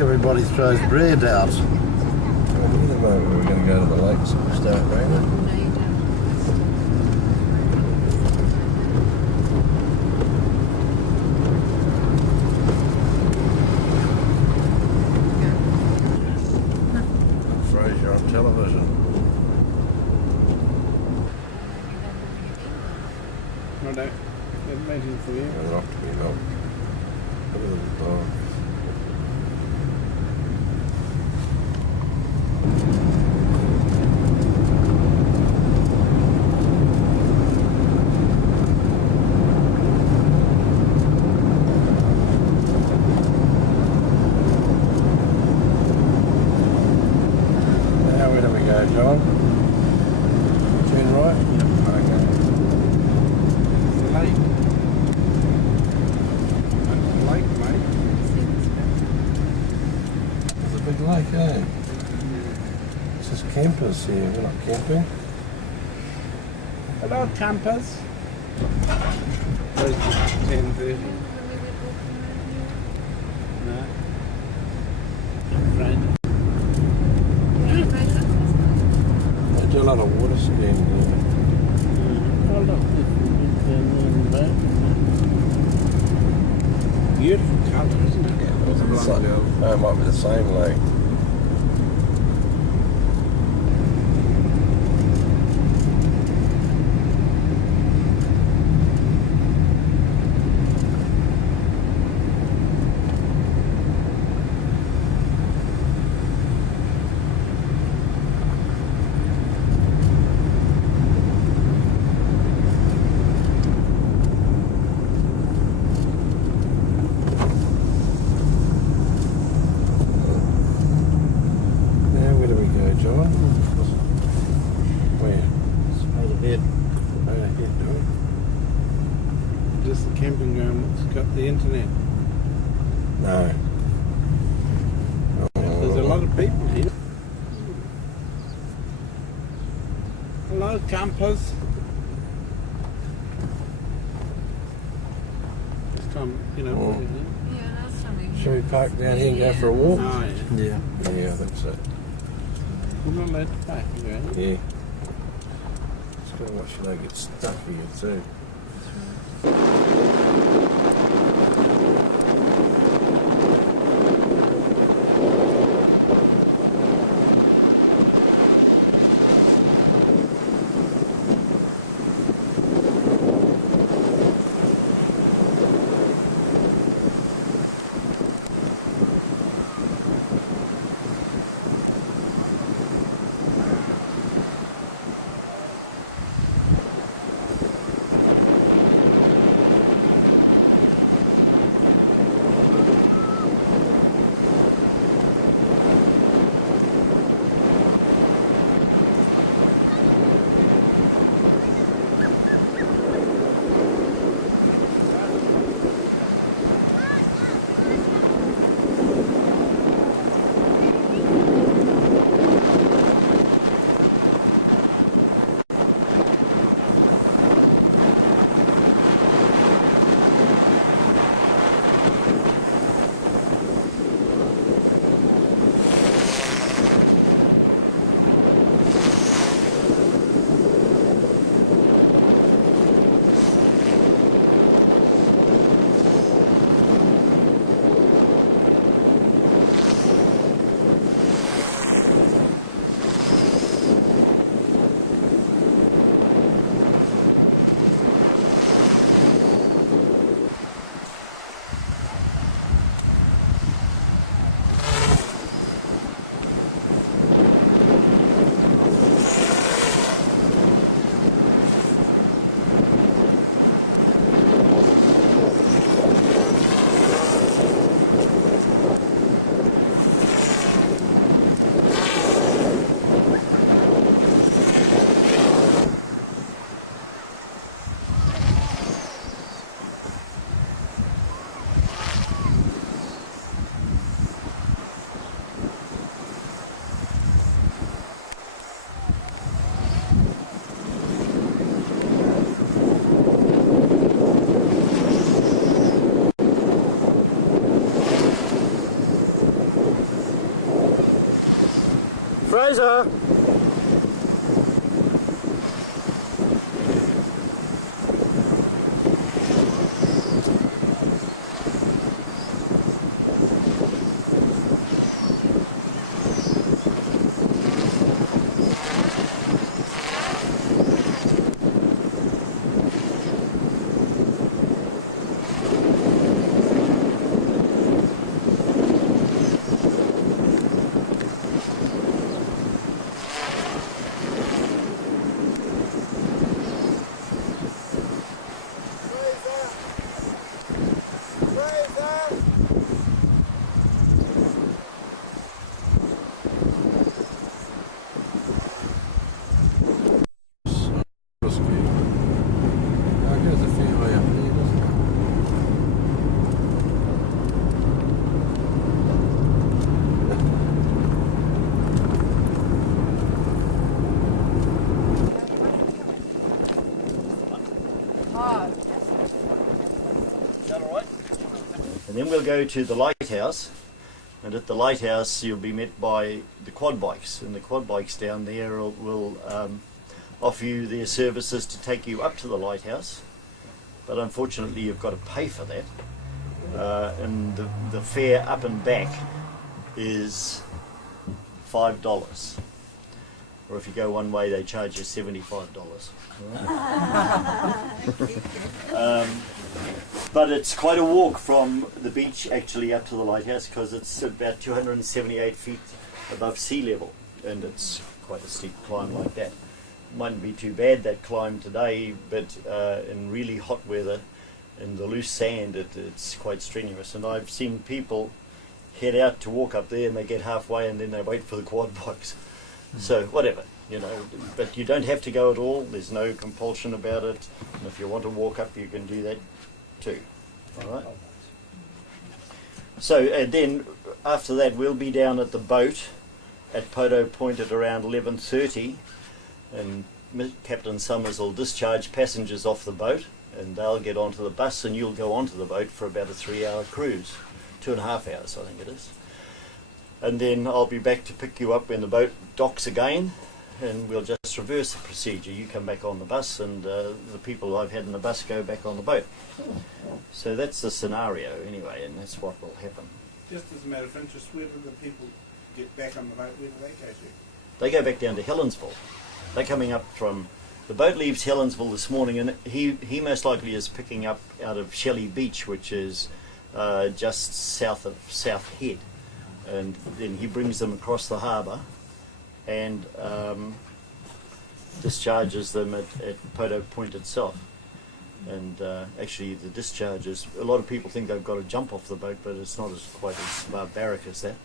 everybody throws bread out. At the moment we're going to go to the lakes and start raining. Fraser on television. Right, they're waiting for you. They're off to be milked. Look at them dogs. Now where do we go, John? Turn right? Okay. Lake. Lake, mate. There's a big lake, eh? It's just campers here, we're not camping. Hello, campers. Where's 10:30? No. Right. They do a lot of water skiing here. Oh, look. Beautiful colour, isn't it? Oh, it might be the same lake. Now where do we go, John? Where? Straight ahead. Right ahead, do Just the camping ground that's got the internet. we? No. There's a lot of people here. Hello, campers. This time, you know. Oh. Yeah, last time we Shall we park down here and go for a walk? Oh, yeah. Yeah. Yeah, I think so. We're not allowed to park here. Yeah. Just gotta watch you don't get stuck here too. Fraser! And then we'll go to the lighthouse, and at the lighthouse you'll be met by the quad bikes, and the quad bikes down there will offer you their services to take you up to the lighthouse, but unfortunately you've got to pay for that, and the fare up and back is $5, or if you go one way they charge you $75. But it's quite a walk from the beach actually up to the lighthouse, because it's about 278 feet above sea level, and it's quite a steep climb like that. Mightn't be too bad that climb today, but in really hot weather in the loose sand it's quite strenuous, and I've seen people head out to walk up there and they get halfway and then they wait for the quad bikes. So whatever, you know, but you don't have to go at all. There's no compulsion about it, and if you want to walk up you can do that too. All right. So then after that we'll be down at the boat at Poto Point at around 11:30, and Captain Summers will discharge passengers off the boat and they'll get onto the bus, and you'll go onto the boat for about a 3-hour cruise, 2.5 hours I think it is. And then I'll be back to pick you up when the boat docks again, and we'll just reverse the procedure. You come back on the bus, and the people I've had in the bus go back on the boat. So that's the scenario anyway, and that's what will happen. Just as a matter of interest, where do the people get back on the boat? Where do they go to? They go back down to Helensville. They're coming up from... The boat leaves Helensville this morning, and he most likely is picking up out of Shelley Beach, which is just south of South Head. And then he brings them across the harbour and discharges them at Poto Point itself. And actually the discharges, a lot of people think they've got to jump off the boat, but it's not quite as barbaric as that.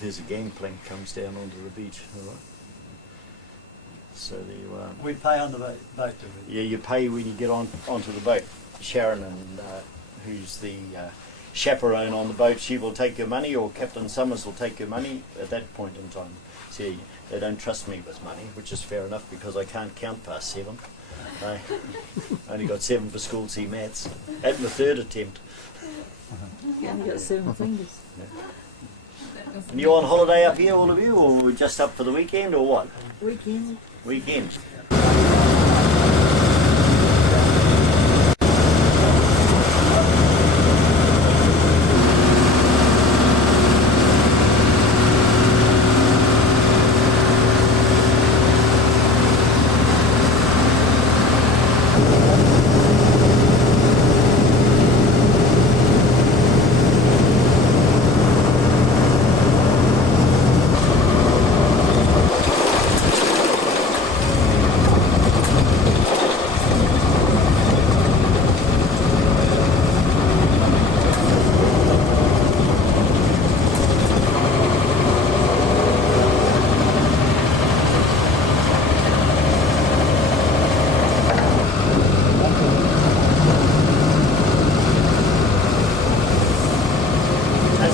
There's a gangplank comes down onto the beach. All right. So there you are. We pay on the boat, do we? Yeah, you pay when you get onto the boat. Sharon, and who's the chaperone on the boat, she will take your money, or Captain Summers will take your money at that point in time. See, they don't trust me with money, which is fair enough because I can't count past 7. I only got 7 for school C maths at my 3rd attempt. You only got 7 fingers. And you on holiday up here, all of you, or just up for the weekend, or what? Weekend. Weekend.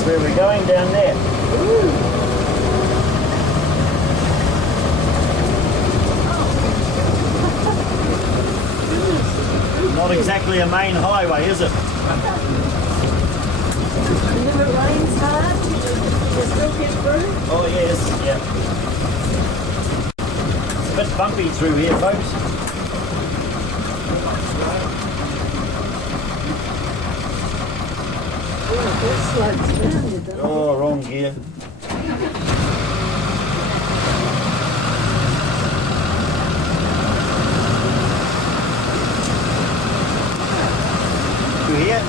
Where we're going down there. Not exactly a main highway, is it? And if it rains hard, you still get through? Oh yes, yeah. bit bumpy through here, folks. That slopes down, you don't. Oh, wrong gear. You here?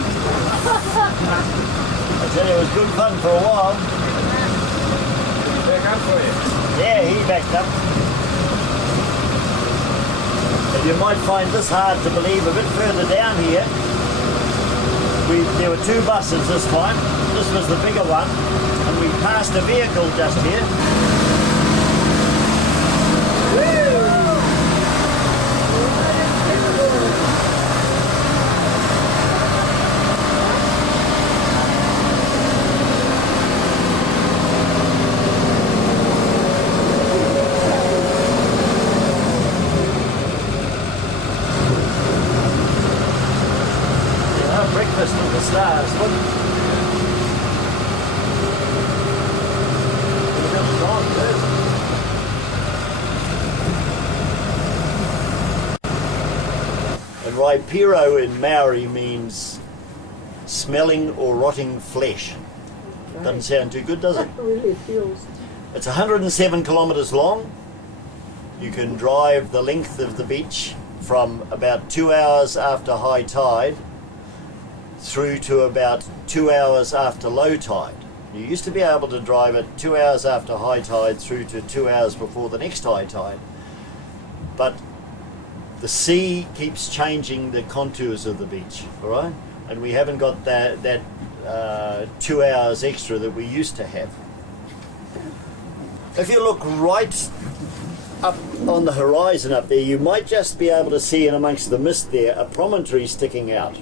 I tell you, it was good fun for a while. Back up for you. Yeah, he backed up. And you might find this hard to believe a bit further down here. There were two buses this time. This was the bigger one. And we passed a vehicle just here. Breakfast with the stars. Look. And Raipiro in Maori means smelling or rotting flesh. Doesn't sound too good, does it? It really feels. It's 107 kilometres long. You can drive the length of the beach from about 2 hours after high tide through to about 2 hours after low tide. You used to be able to drive it 2 hours after high tide through to 2 hours before the next high tide. But the sea keeps changing the contours of the beach, all right? And we haven't got that 2 hours extra that we used to have. If you look right up on the horizon up there, you might just be able to see in amongst the mist there a promontory sticking out.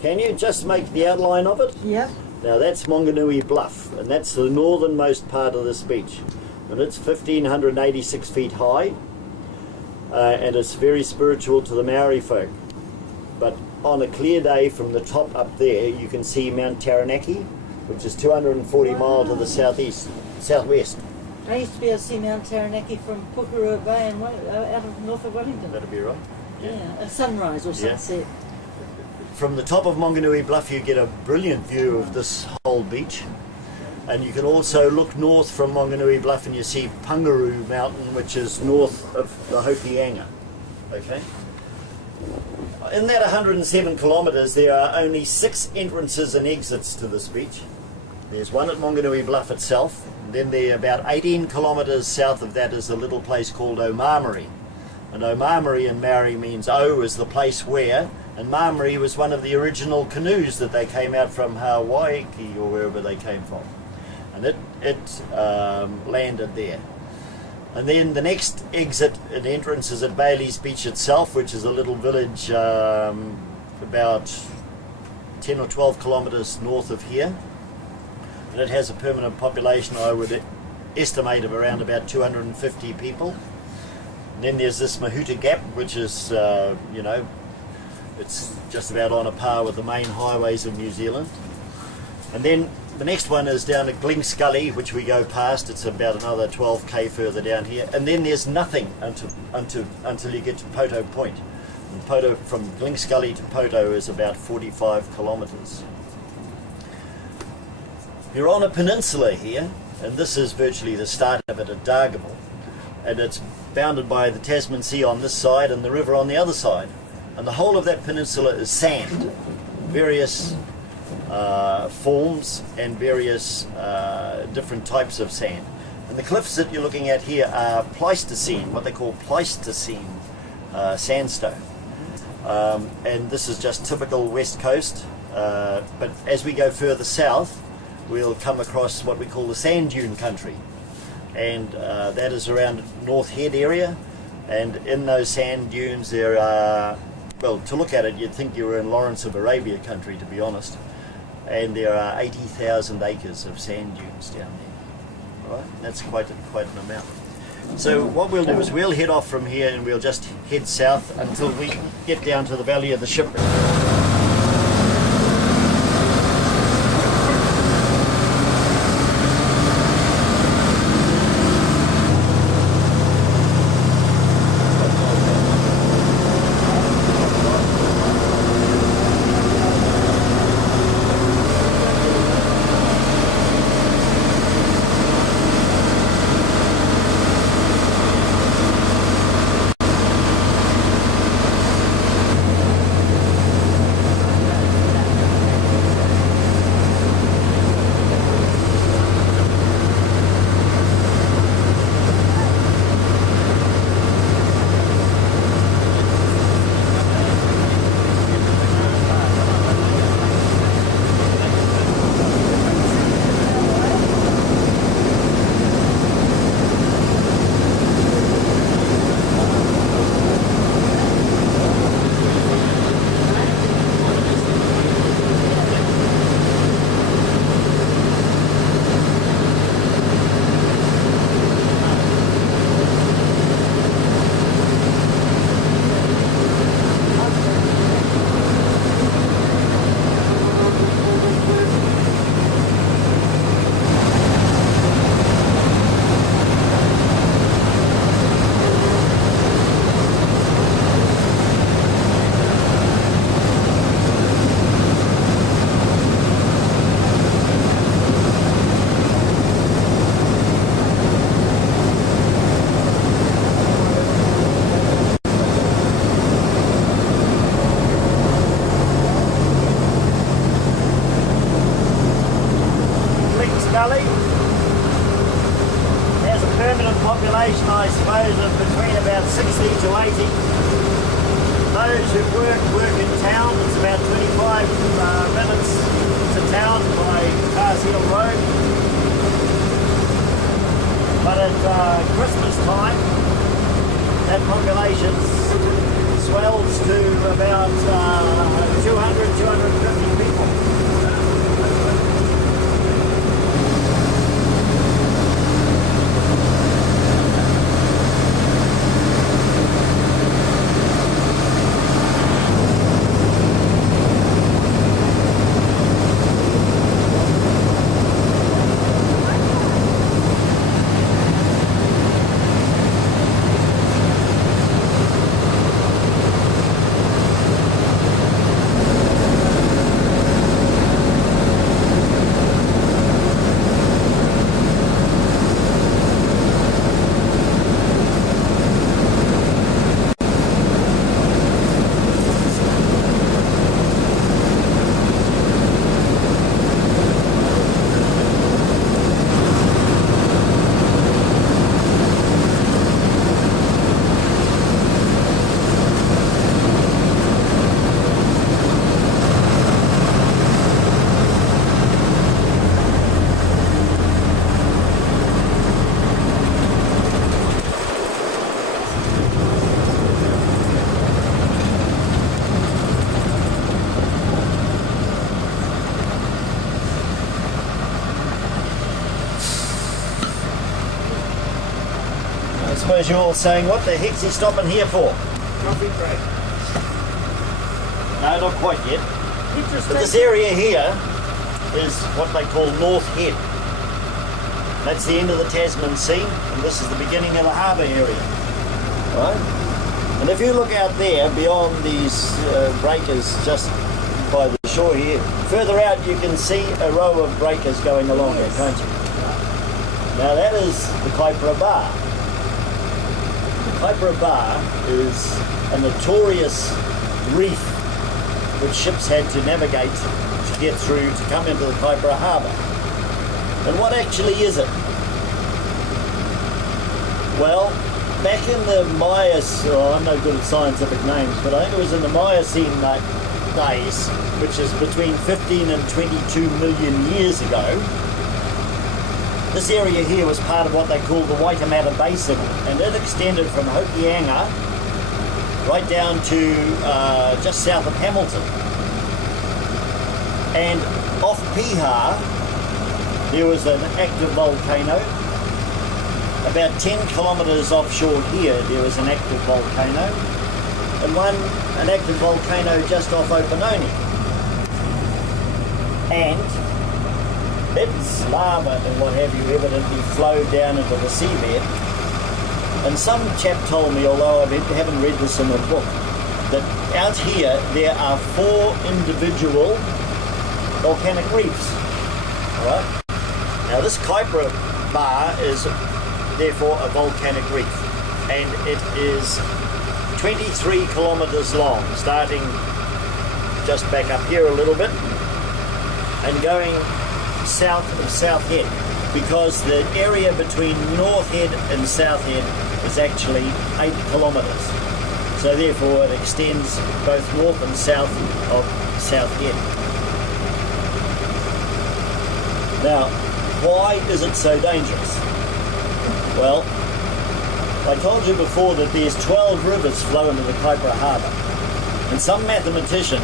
Can you just make the outline of it? Yep. Now that's Monganui Bluff, and that's the northernmost part of this beach. And it's 1,586 feet high, and it's very spiritual to the Maori folk. But on a clear day from the top up there, you can see Mount Taranaki, which is 240 miles to the southwest. I used to be able to see Mount Taranaki from Pukerua Bay and out of north of Wellington. That'd be right. Yeah, a sunrise or sunset. From the top of Monganui Bluff you get a brilliant view of this whole beach, and you can also look north from Monganui Bluff and you see Pungaroo Mountain, which is north of the Hokianga. Okay? In that 107 kilometres there are only 6 entrances and exits to this beach. There's one at Monganui Bluff itself, and then there about 18 kilometres south of that is a little place called Omamari. And Omamari in Maori means O is the place where, and Mamari was one of the original canoes that they came out from Hawaii or wherever they came from. And it landed there. And then the next exit and entrance is at Bailey's Beach itself, which is a little village about 10 or 12 kilometres north of here. And it has a permanent population, I would estimate, of around about 250 people. And then there's this Mahuta Gap, which is, it's just about on a par with the main highways of New Zealand. And then the next one is down at Glennscully, which we go past. It's about another 12k further down here. And then there's nothing until you get to Poto Point. And Poto, from Glennscully to Poto is about 45 kilometres. You're on a peninsula here, and this is virtually the start of it at Dargaville. And it's bounded by the Tasman Sea on this side and the river on the other side. And the whole of that peninsula is sand, various forms and various different types of sand. And the cliffs that you're looking at here are Pleistocene, what they call Pleistocene sandstone. And this is just typical west coast. But as we go further south, we'll come across what we call the sand dune country. And that is around North Head area. And in those sand dunes there are, well, to look at it, you'd think you were in Lawrence of Arabia country, to be honest. And there are 80,000 acres of sand dunes down there. Right? That's quite an amount. So what we'll do is we'll head off from here and we'll just head south until we get down to the valley of the ship. population, I suppose, of between about 60 to 80. Those who work in town. It's about 25 minutes to town by Carshill Road. But at Christmas time, that population swells to about 200, 250 people. I suppose you're all saying, what the heck's he stopping here for? Coffee break. No, not quite yet. But this area here is what they call North Head. That's the end of the Tasman Sea, and this is the beginning of the harbour area. Right? And if you look out there, beyond these breakers just by the shore here, further out you can see a row of breakers going along there, can't you? Now that is the Kaipara Bar. The Kaipara Bar is a notorious reef which ships had to navigate to get through to come into the Kaipara Harbour. And what actually is it? Well, back in the I'm no good at scientific names, but I think it was in the Miocene days, which is between 15 and 22 million years ago, this area here was part of what they called the Waitemata Basin, and it extended from Hokianga right down to just south of Hamilton. And off Piha, there was an active volcano. About 10 kilometres offshore here, there was an active volcano. And an active volcano just off Opanoni. And its lava and what have you evidently flowed down into the seabed. And some chap told me, although I haven't read this in a book, that out here there are 4 individual volcanic reefs. Alright? Now this Kaipara Bar is therefore a volcanic reef, and it is 23 kilometres long, starting just back up here a little bit and going south of South Head, because the area between North Head and South Head is actually 8 kilometres. So therefore it extends both north and south of South Head. Now, why is it so dangerous? Well, I told you before that there's 12 rivers flow into the Kaipara Harbour. And some mathematician,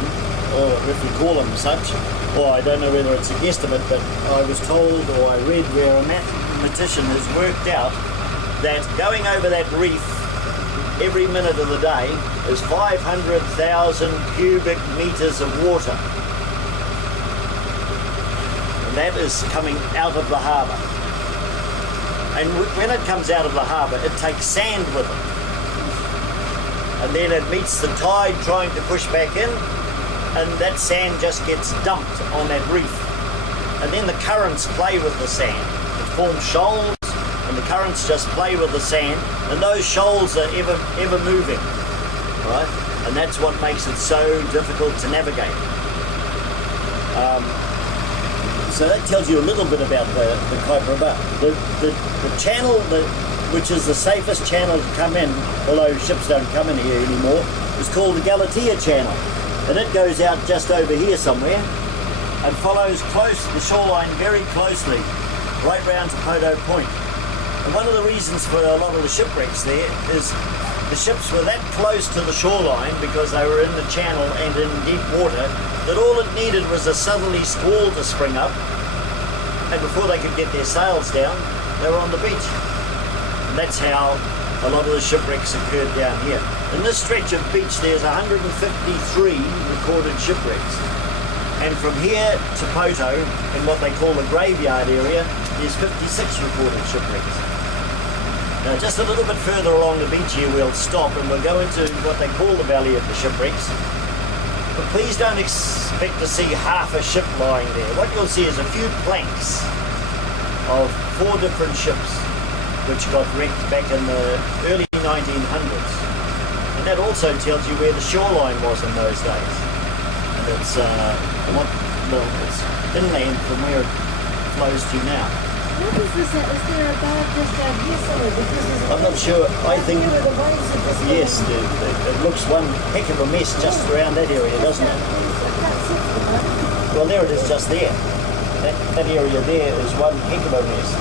or if you call him such, or I don't know whether it's a guesstimate, but I was told or I read where a mathematician has worked out that going over that reef every minute of the day is 500,000 cubic metres of water. And that is coming out of the harbour. And when it comes out of the harbour, it takes sand with it. And then it meets the tide trying to push back in, and that sand just gets dumped on that reef. And then the currents play with the sand. It forms shoals, and the currents just play with the sand, and those shoals are ever moving, right? And that's what makes it so difficult to navigate. So that tells you a little bit about the Kuiper River. The channel, which is the safest channel to come in, although ships don't come in here anymore, is called the Galatea Channel. And it goes out just over here somewhere and follows the shoreline very closely, right round to Poto Point. And one of the reasons for a lot of the shipwrecks there is the ships were that close to the shoreline because they were in the channel and in deep water that all it needed was a southerly squall to spring up, and before they could get their sails down, they were on the beach. And that's how a lot of the shipwrecks occurred down here. In this stretch of beach there's 153 recorded shipwrecks. And from here to Poto, in what they call the graveyard area, there's 56 recorded shipwrecks. Now just a little bit further along the beach here we'll stop and we'll go into what they call the Valley of the Shipwrecks. But please don't expect to see half a ship lying there. What you'll see is a few planks of 4 different ships which got wrecked back in the early 1900s. And that also tells you where the shoreline was in those days. And it's it's inland from where it flows to now. What is this? Is there a bar just out here somewhere? Because there's I'm not sure. I think here where the waves are just yes, it looks one heck of a mess just around that area, doesn't it? I can't see it, man. Well, there it is, just there. That area there is one heck of a mess.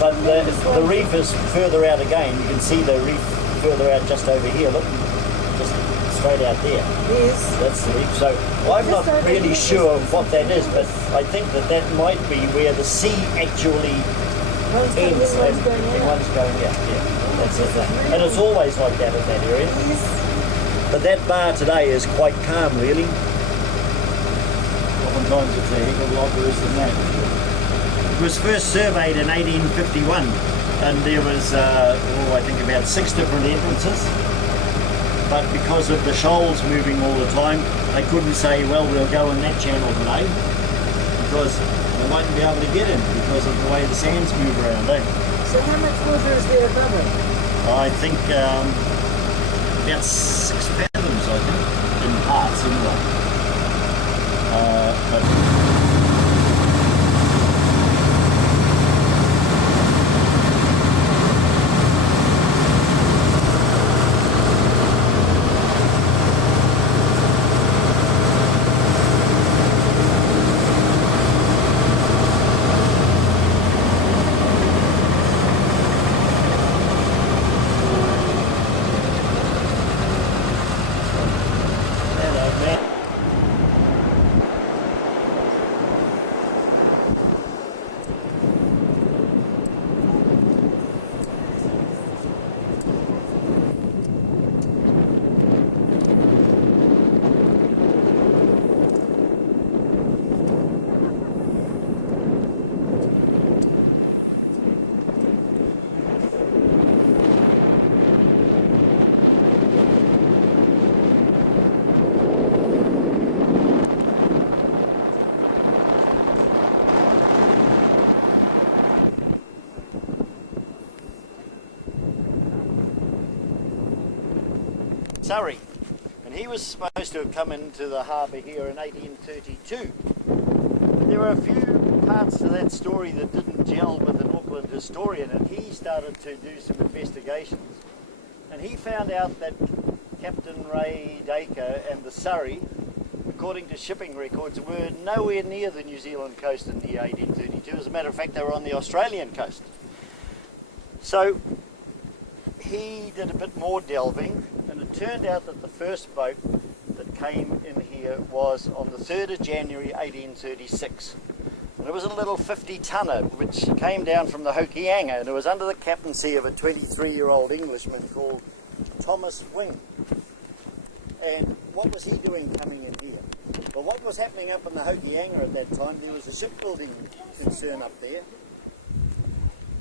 But the reef is further out again. You can see the reef further out just over here. Look, just straight out there. Yes. That's the reef. So I'm not really sure of what that is, but I think that might be where the sea actually One's going ends in, one's going and out. one's going out. Yeah, that's it. And it's always like that in that area. Yes. But that bar today is quite calm, really. Oftentimes it's a heck of a lot worse than that. It was first surveyed in 1851, and there was, I think about 6 different entrances. But because of the shoals moving all the time, they couldn't say, well, we'll go in that channel today, because they mightn't be able to get in because of the way the sands move around, eh? So how much water is there above it? I think about 6 fathoms, I think, in parts anyway. But Surrey, and he was supposed to have come into the harbour here in 1832. But there were a few parts to that story that didn't gel with an Auckland historian, and he started to do some investigations. And he found out that Captain Ray Dacre and the Surrey, according to shipping records, were nowhere near the New Zealand coast in the year 1832. As a matter of fact, they were on the Australian coast. So he did a bit more delving, and it turned out that the first boat that came in here was on the 3rd of January 1836. And it was a little 50-tonner which came down from the Hokianga, and it was under the captaincy of a 23-year-old Englishman called Thomas Wing. And what was he doing coming in here? Well, what was happening up in the Hokianga at that time, there was a shipbuilding concern up there,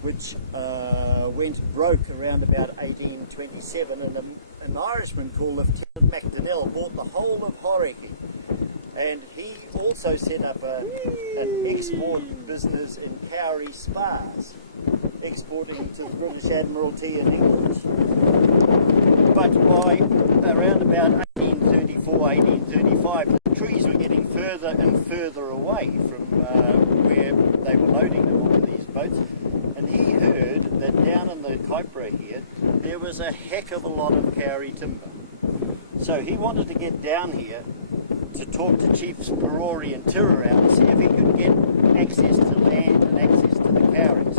which went broke around about 1827, and an Irishman called Lieutenant MacDonnell bought the whole of Hauraki, and he also set up an export business in Cowrie Spars, exporting to the British Admiralty in England. But by around about 1834, 1835, the trees were getting further and further away from where boats, and he heard that down in the Kaipara here there was a heck of a lot of kauri timber. So he wanted to get down here to talk to Chiefs Parori and Tirarau to see if he could get access to land and access to the kauris.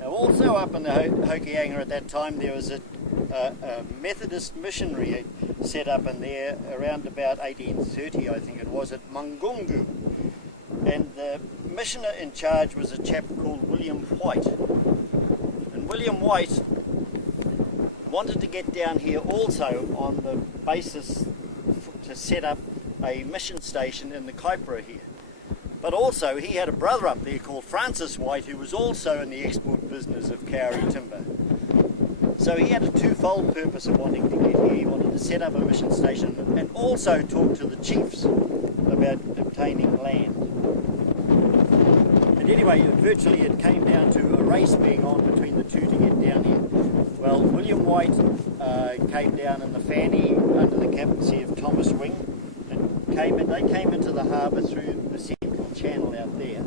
Now also up in the Hokianga at that time there was a Methodist missionary set up in there around about 1830, I think it was, at Mangungu. And the missioner in charge was a chap called William White. And William White wanted to get down here also on the basis to set up a mission station in the Kaipara here. But also he had a brother up there called Francis White who was also in the export business of kauri timber. So he had a twofold purpose of wanting to get here. He wanted to set up a mission station and also talk to the chiefs about obtaining land. And anyway, virtually it came down to a race being on between the two to get down here. Well, William White came down in the Fanny under the captaincy of Thomas Wing, and they came into the harbour through the central channel out there.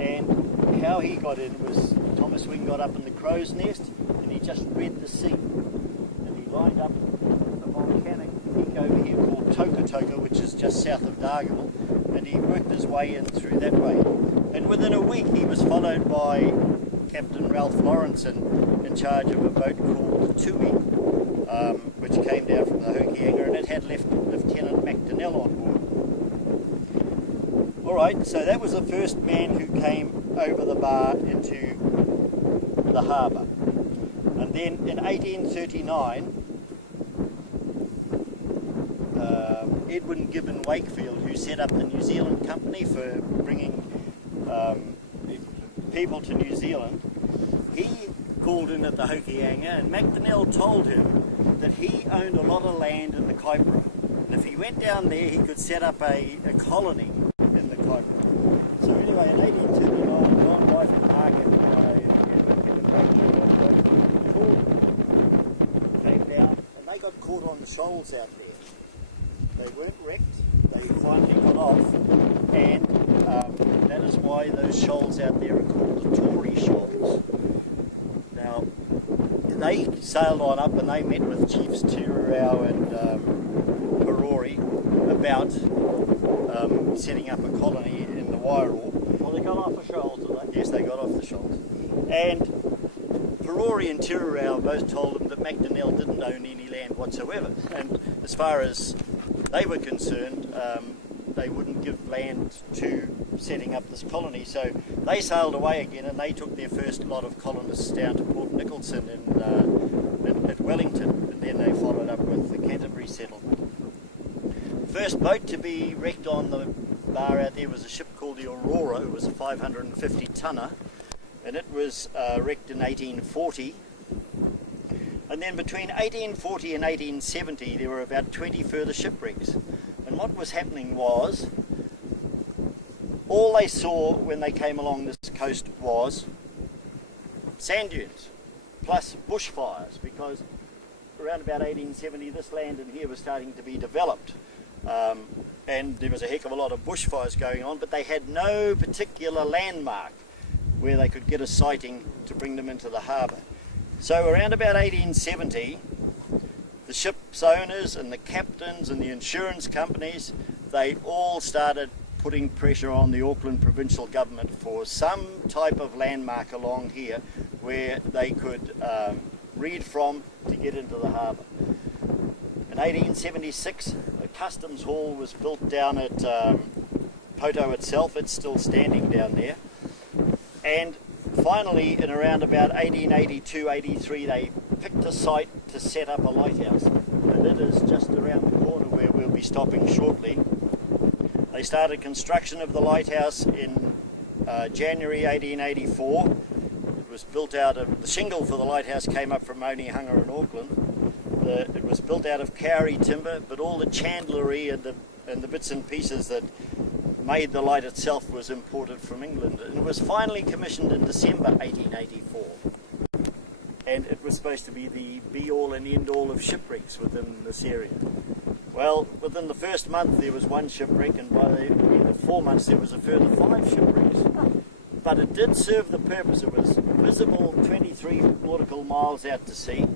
And how he got in was Thomas Wing got up in the crow's nest and he just read the sea. And he lined up a volcanic peak over here called Toka, which is just south of Dargaville, and he worked his way in through that way. And within a week he was followed by Captain Ralph Lawrenson in charge of a boat called the Tui, which came down from the Hokianga, and it had Lieutenant McDonnell on board. Alright, so that was the first man who came over the bar into the harbour. And then in 1839, Edwin Gibbon Wakefield, who set up the New Zealand Company for bringing people to New Zealand, he called in at the Hokianga, and McDonnell told him that he owned a lot of land in the Kaipara. And if he went down there, he could set up a colony in the Kaipara. So anyway, in 1839, John White and Margaret, Edwin Gibbon Wakefield, came down, and they got caught on the shoals out there. They weren't wrecked, they finally got off, and that is why those shoals out there are called the Tory Shoals. Now, they sailed on up and they met with Chiefs Tirarau and Parori about setting up a colony in the Wairoa. Well, they got off the shoals, did they? Yes, they got off the shoals. And Parori and Tirarau both told them that McDonnell didn't own any land whatsoever. And as far as they were concerned, they wouldn't give land to setting up this colony. So they sailed away again and they took their first lot of colonists down to Port Nicholson at Wellington, and then they followed up with the Canterbury settlement. First boat to be wrecked on the bar out there was a ship called the Aurora. It was a 550 tonner, and it was wrecked in 1840. And then between 1840 and 1870 there were about 20 further shipwrecks. And what was happening was, all they saw when they came along this coast was sand dunes, plus bushfires, because around about 1870 this land in here was starting to be developed. And there was a heck of a lot of bushfires going on, but they had no particular landmark where they could get a sighting to bring them into the harbour. So around about 1870, the ship's owners and the captains and the insurance companies, they all started putting pressure on the Auckland provincial government for some type of landmark along here where they could read from to get into the harbour. In 1876, a customs hall was built down at Poto itself. It's still standing down there. And finally, in around about 1882-83, they picked a site to set up a lighthouse, and it is just around the corner where we'll be stopping shortly. They started construction of the lighthouse in January 1884. It was built out of, the shingle for the lighthouse came up from Onehunga in Auckland. It was built out of kauri timber, but all the chandlery and the bits and pieces that made the light itself was imported from England. And it was finally commissioned in December 1884. And it was supposed to be the be-all and end-all of shipwrecks within this area. Well, within the first month there was one shipwreck, and by the end of 4 months there was a further 5 shipwrecks. but it did serve the purpose. It was visible 23 nautical miles out to sea,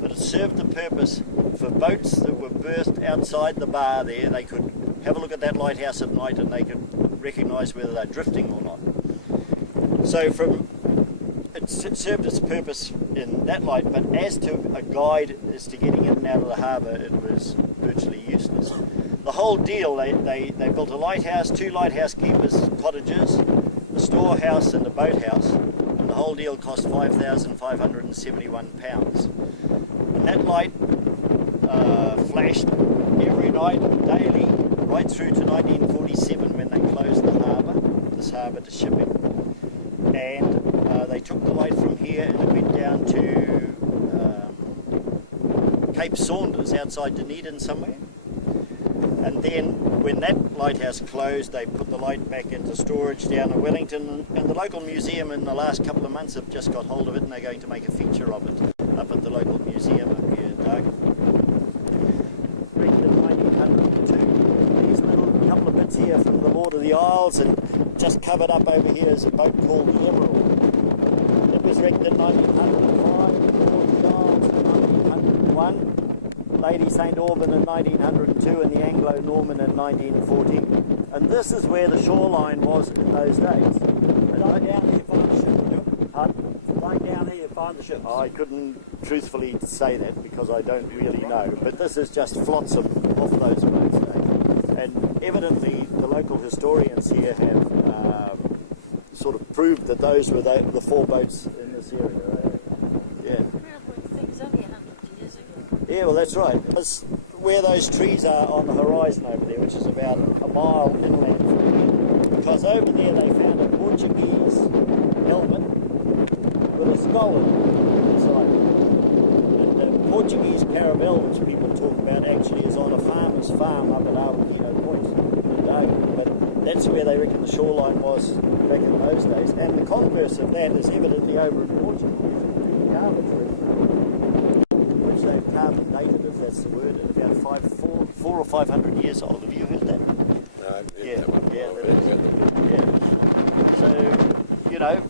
but it served the purpose for boats that were berthed outside the bar there. They could have a look at that lighthouse at night and they could recognise whether they're drifting or not. So it served its purpose in that light, but as to a guide as to getting in and out of the harbour, it was virtually useless. The whole deal, they built a lighthouse, 2 lighthouse keepers' cottages, a storehouse and a boathouse, and the whole deal cost £5,571. And that light flashed every night, daily, right through to 1947 when they closed this harbour to shipping. And they took the light from here and it went down to Cape Saunders outside Dunedin somewhere. And then when that lighthouse closed, they put the light back into storage down in Wellington, and the local museum in the last couple of months have just got hold of it and they're going to make a feature of it up at the local museum up here at Dargaville. Written in 1902, these little couple of bits here from the Lord of the Isles, and just covered up over here is a boat called the Emerald. It was wrecked in 1905, Lord of the Isles in 1901. Lady St. Alban in 1902 and the Anglo-Norman in 1914. And this is where the shoreline was in those days. And Lying down there, you find the ship. Lying down there, you find the ship. I couldn't truthfully say that because I don't really know, but this is just flotsam off those boats. And evidently the local historians here have sort of proved that those were the 4 boats in this area. Yeah. Things only 100 years ago. Yeah, well, that's right. It's where those trees are on the horizon over there, which is about a mile inland from here. Because over there they found a Portuguese helmet with a skull inside it. And the Portuguese caravel, which people talk about, actually is on a farmer's farm up at Albino Point in Dargaville. But that's where they reckon the shoreline was back in those days. And the converse of that is evidently over in Portugal. The harbour tree, which they've carbon dated, if that's the word, at about 400 or 500 years old. Have you heard that? No, Yeah, that is. Yeah. So, you know,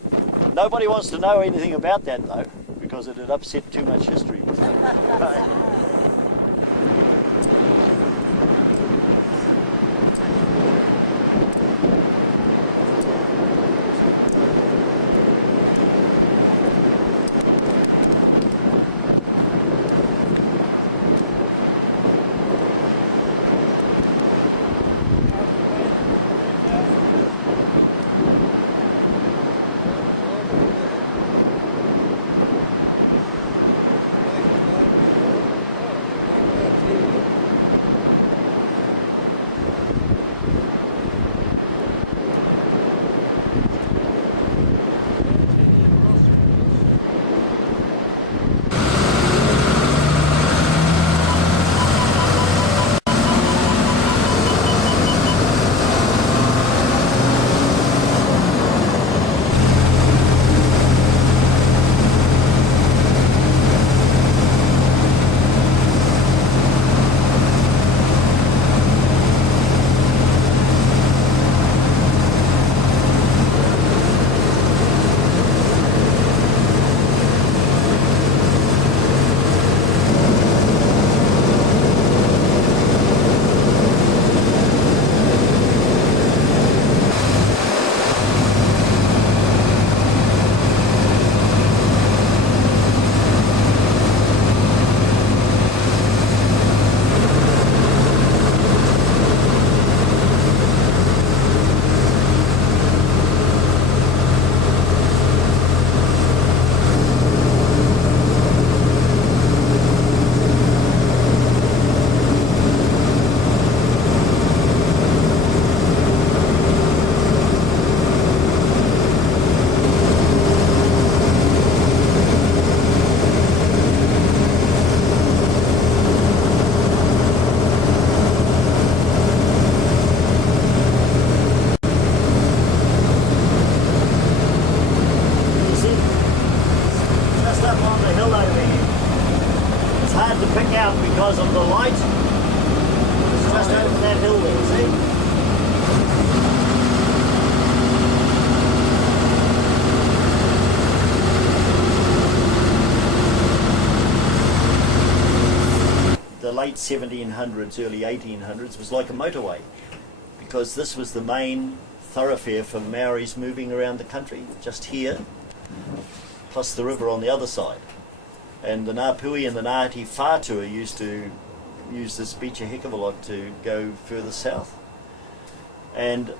nobody wants to know anything about that though, because it had upset too much history. Right. Because of the light, it's just over that hill there, see? late 1700s, early 1800s was like a motorway, because this was the main thoroughfare for Maoris moving around the country, just here, plus the river on the other side. And the Ngāpuhi and the Ngāti Whātua used to use this beach a heck of a lot to go further south. And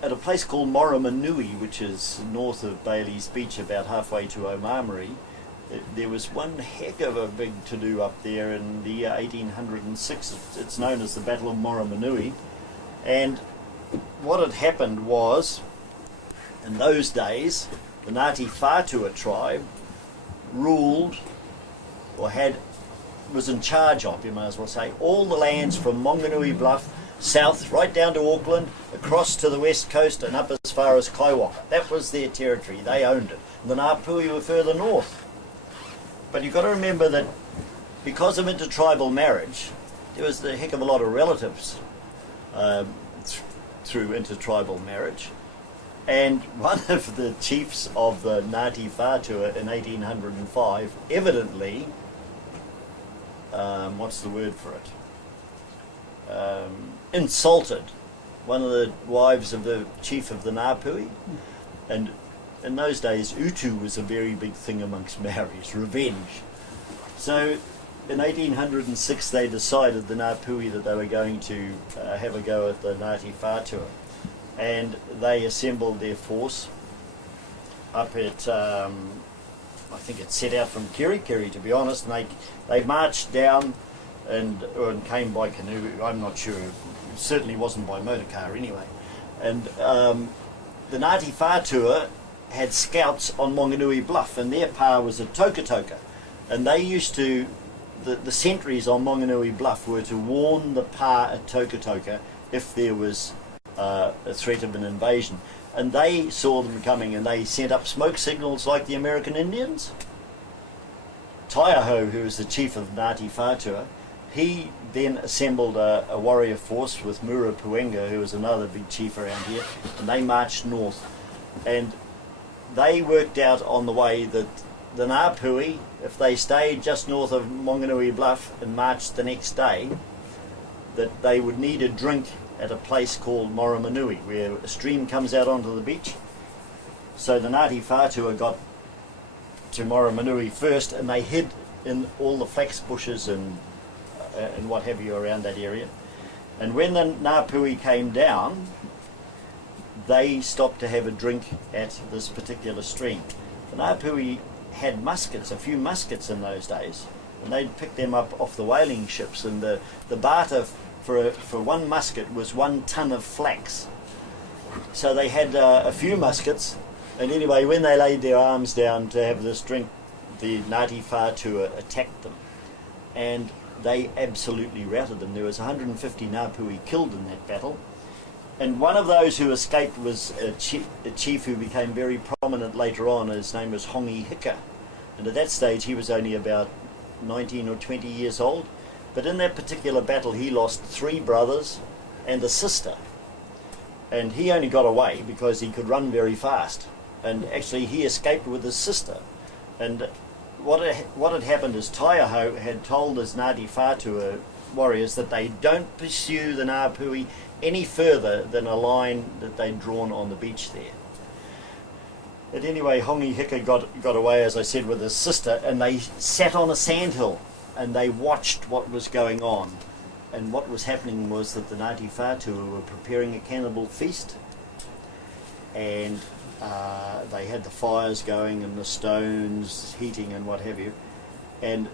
at a place called Moromanui, which is north of Bailey's Beach, about halfway to Omamari, there was one heck of a big to-do up there in the year 1806. It's known as the Battle of Moromanui. And what had happened was, in those days, the Ngāti Whātua tribe ruled, or was in charge of, you might as well say, all the lands from Monganui Bluff south right down to Auckland, across to the west coast and up as far as Kaiwaka. That was their territory, they owned it. And the Ngāpuhi were further north. But you've got to remember that because of intertribal marriage, there was a heck of a lot of relatives through intertribal marriage. And one of the chiefs of the Ngāti Whātua in 1805 evidently, what's the word for it? Insulted one of the wives of the chief of the Ngāpuhi. And in those days, utu was a very big thing amongst Maoris, revenge. So in 1806 they decided, the Ngāpuhi, that they were going to have a go at the Ngāti Whātua. And they assembled their force up at, I think it set out from Kirikiri, to be honest, and they marched down and came by canoe. I'm not sure, it certainly wasn't by motor car anyway. And the Ngāti Whātua had scouts on Monganui Bluff, and their pa was at Tokatoka, and they used to, the sentries on Monganui Bluff were to warn the pa at Tokatoka if there was a threat of an invasion. And they saw them coming, and they sent up smoke signals like the American Indians. Taiaho, who was the chief of Ngāti Whātua, he then assembled a warrior force with Mura Puenga, who was another big chief around here, and they marched north. And they worked out on the way that the Ngāpuhi, if they stayed just north of Monganui Bluff and marched the next day, that they would need a drink at a place called Moromanui, where a stream comes out onto the beach. So the Ngāti Whātua got to Moromanui first, and they hid in all the flax bushes and what have you around that area. And when the Ngāpuhi came down, they stopped to have a drink at this particular stream. The Ngāpuhi had muskets, a few muskets in those days, and they'd pick them up off the whaling ships, and the barter for one musket was 1 ton of flax. So they had a few muskets, and anyway, when they laid their arms down to have this drink, the Ngāti Whātua attacked them, and they absolutely routed them. There was 150 Ngāpuhi killed in that battle, and one of those who escaped was a chief who became very prominent later on. His name was Hongi Hika, and at that stage he was only about 19 or 20 years old. But in that particular battle he lost 3 brothers and a sister, and he only got away because he could run very fast, and actually he escaped with his sister. And what had happened is Taiaho had told his Ngāti Whātua warriors that they don't pursue the Ngāpuhi any further than a line that they'd drawn on the beach there. But anyway, Hongi Hika got away, as I said, with his sister, and they sat on a sandhill and they watched what was going on. And what was happening was that the Ngāti Whātua were preparing a cannibal feast, and they had the fires going and the stones heating and what have you. And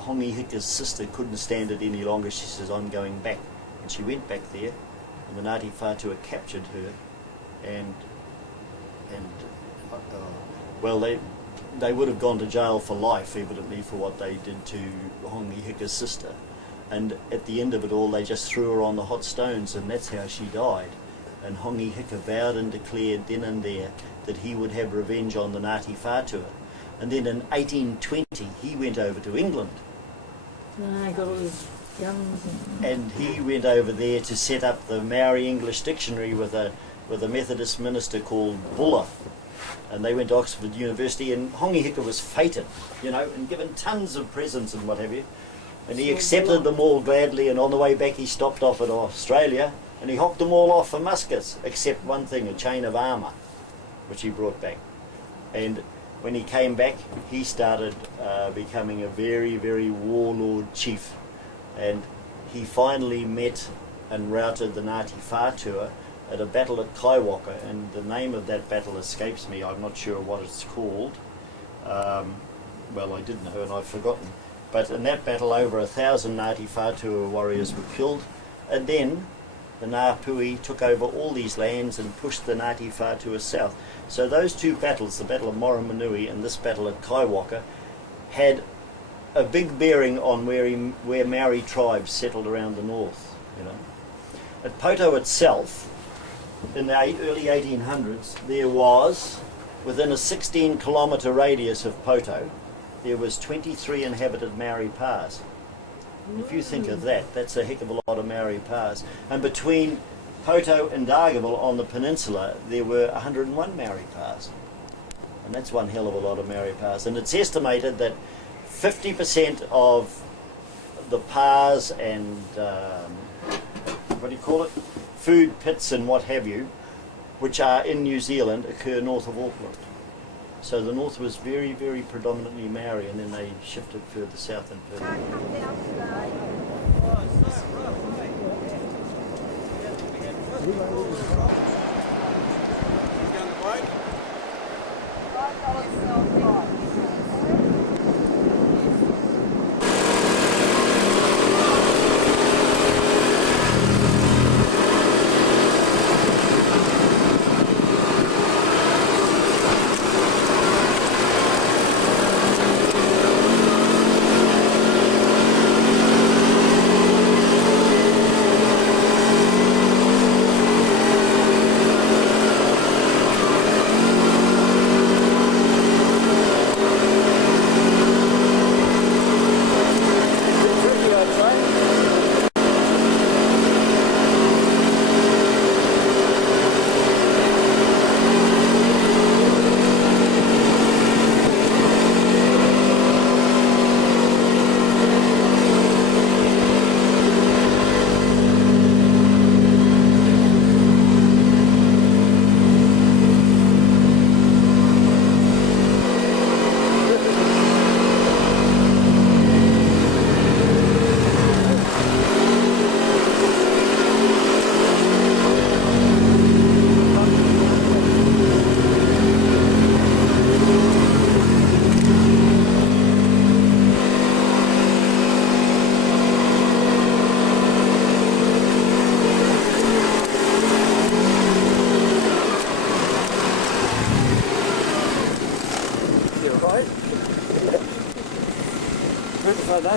Hongi Hika's sister couldn't stand it any longer. She says, "I'm going back." And she went back there, and the Ngāti Whātua captured her, and well, they would have gone to jail for life, evidently, for what they did to Hongi Hika's sister. And at the end of it all, they just threw her on the hot stones, and that's how she died. And Hongi Hika vowed and declared then and there that he would have revenge on the Ngāti Whātua. And then in 1820, he went over to England. He got all his guns. And he went over there to set up the Maori English Dictionary with a Methodist minister called Buller. and they went to Oxford University, and Hongi Hika was feted, and given tons of presents and what have you. And he accepted them all gladly, and on the way back he stopped off at Australia, and he hocked them all off for muskets, except one thing, a chain of armour, which he brought back. And when he came back, he started becoming a very, very warlord chief, and he finally met and routed the Ngāti Whātua at a battle at Kaiwaka, and the name of that battle escapes me. I'm not sure what it's called. Well, I did know and I've forgotten. But in that battle, over 1,000 Ngāti Whātua warriors were killed, and then the Ngāpui took over all these lands and pushed the Ngāti Whātua south. So those two battles, the Battle of Moromanui and this battle at Kaiwaka, had a big bearing on where Maori tribes settled around the north. At Poto itself, in the early 1800s, there was, within a 16-kilometre radius of Poto, there was 23 inhabited Maori pas. If you think of that, that's a heck of a lot of Maori pas. And between Poto and Dargaville on the peninsula, there were 101 Maori pas. And that's one hell of a lot of Maori pas. And it's estimated that 50% of the pas and, food pits and what have you, which are in New Zealand, occur north of Auckland. So the north was very, very predominantly Maori, and then they shifted further south and further.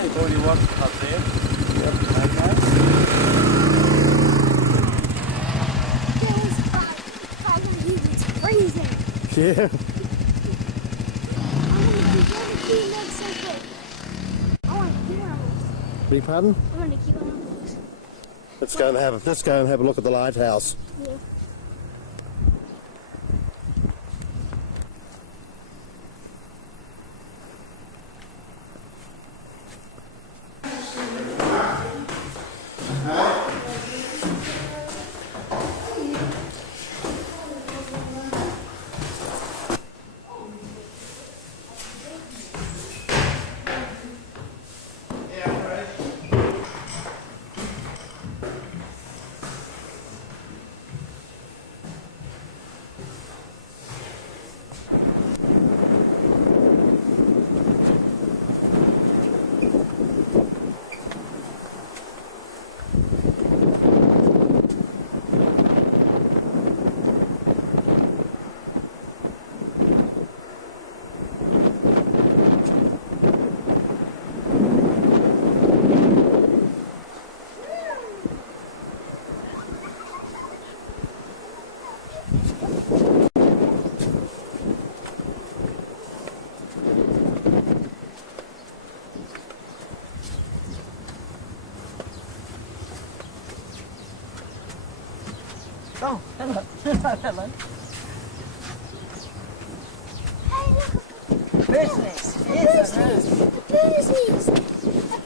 You've already watched up there. Yep. Okay. It's freezing. Yeah. Beg pardon? I'm going to keep on this. Let's go and have a look at the lighthouse. Yeah. Oh, hello. Hello. bird's nest. Yes, I know. A bird's nest. A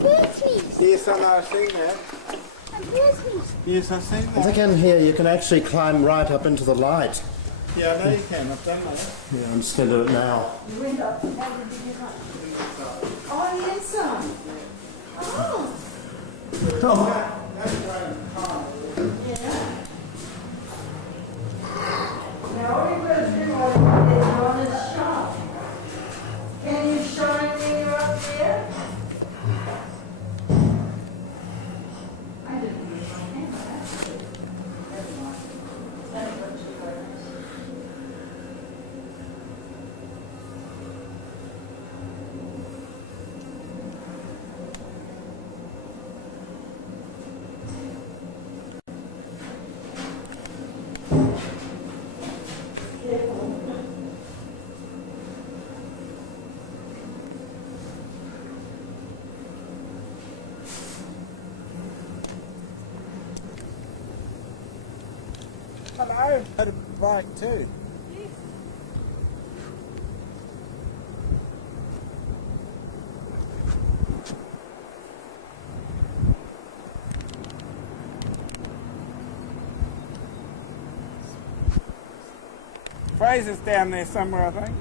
bird's nest. Yes, I know, I've seen that. A bird's nest. Yes, I've seen I that. think in here you can actually climb right up into the light. Yeah, I know you can. I've done that. Yeah, instead of it now. You went up. How did you get up? Oh, the inside. Oh. Yeah. Now all you've got to do on is shine. Can you shine when you're up there? I didn't use my camera, actually. Never mind. That's what you got. Hello. I had a bike too. Fraser's down there somewhere, I think.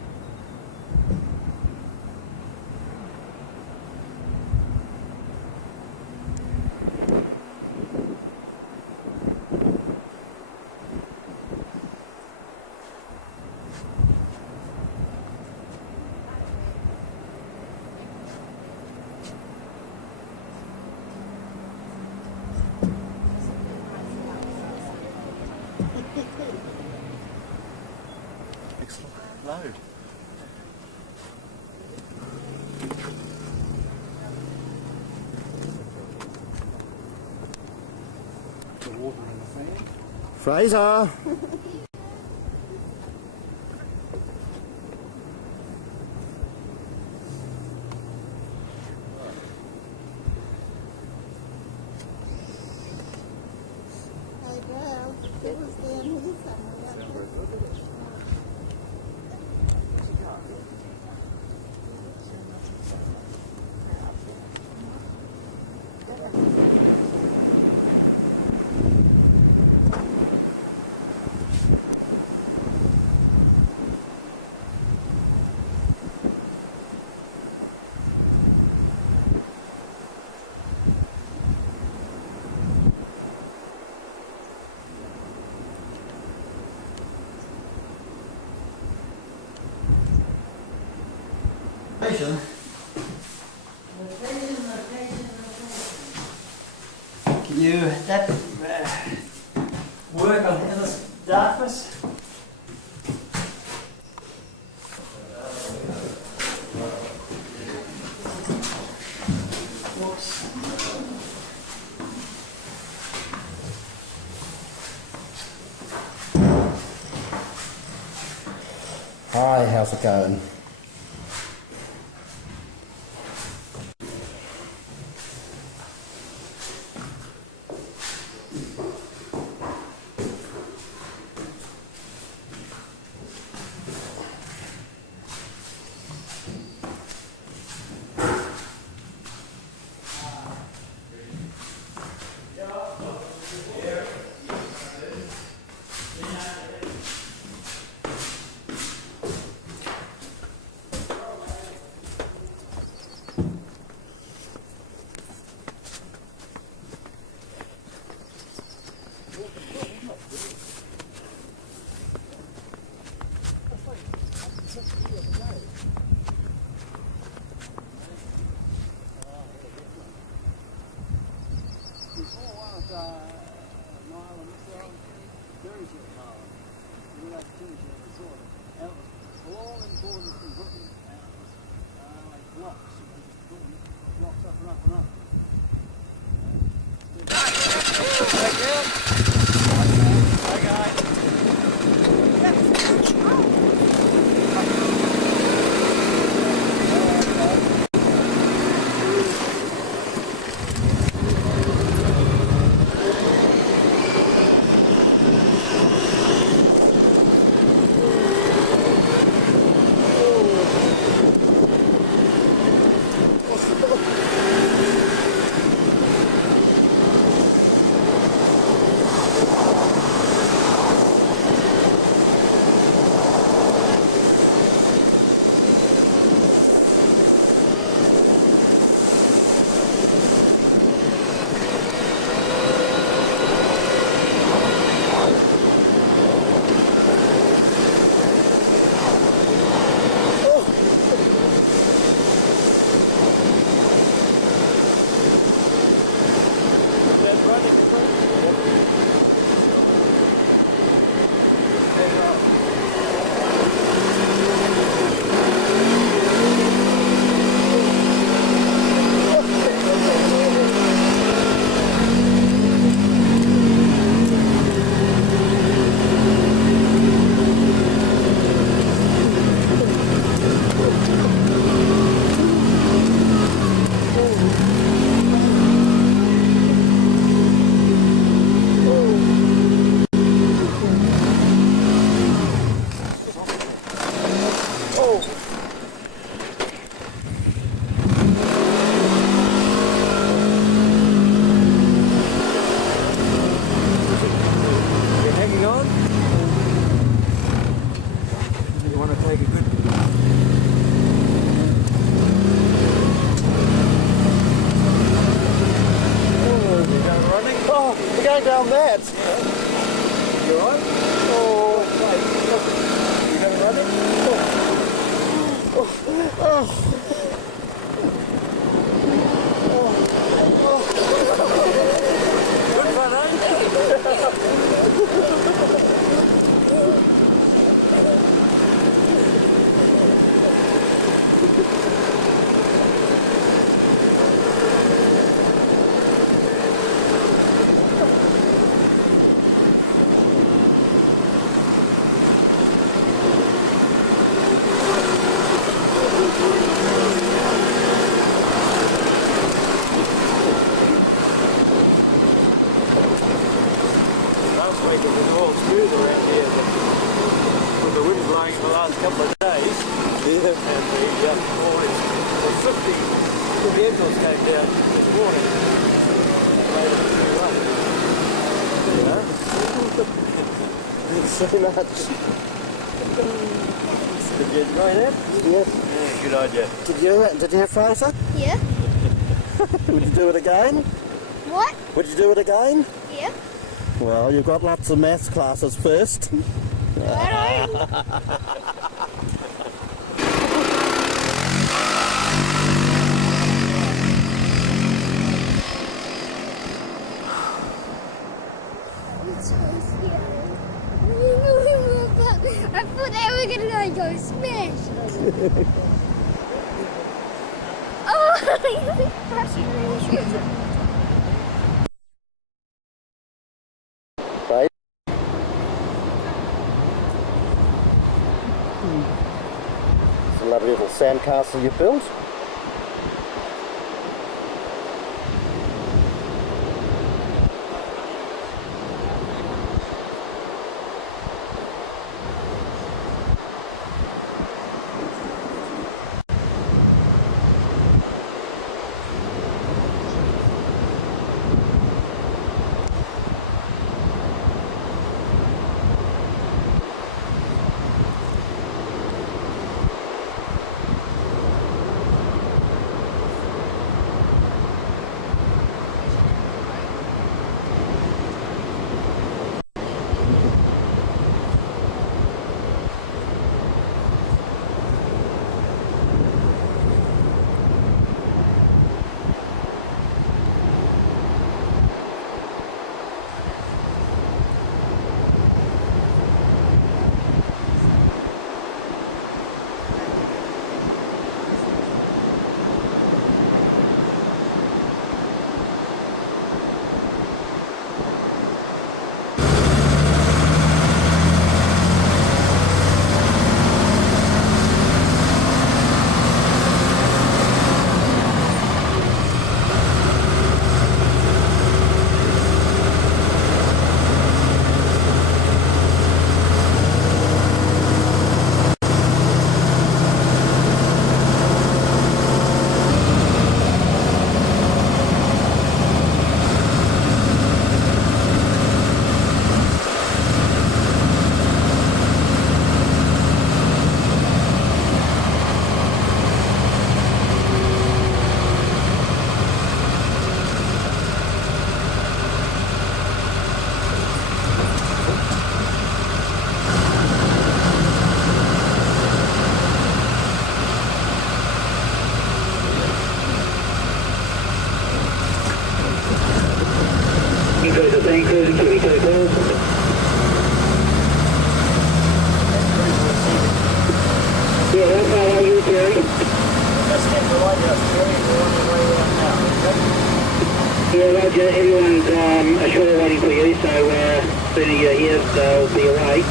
Load. The water in the fan. Fraser! Hey, girl. It was down here somewhere. Can you that work on in this darkness? Whoops. Hi, how's it going? found that. You alright? Oh, you going to run it? Oh. Good fun, Last week it was all smooth around here, but with the wind blowing for the last couple of days, and the morning, the 50 vehicles came down this morning. Made it too late. You know? Thanks so much. Did you enjoy that? Yes. Yeah, good idea. Did you have fun, sir? Yeah. Would you do it again? What? Would you do it again? Yeah. Well, you've got lots of maths classes first. It's so scary. I thought they were gonna go smash. Oh! Right. It's a lovely little sandcastle you built. Yeah, Roger, everyone's ashore waiting for you, so sooner you're here, they'll be away.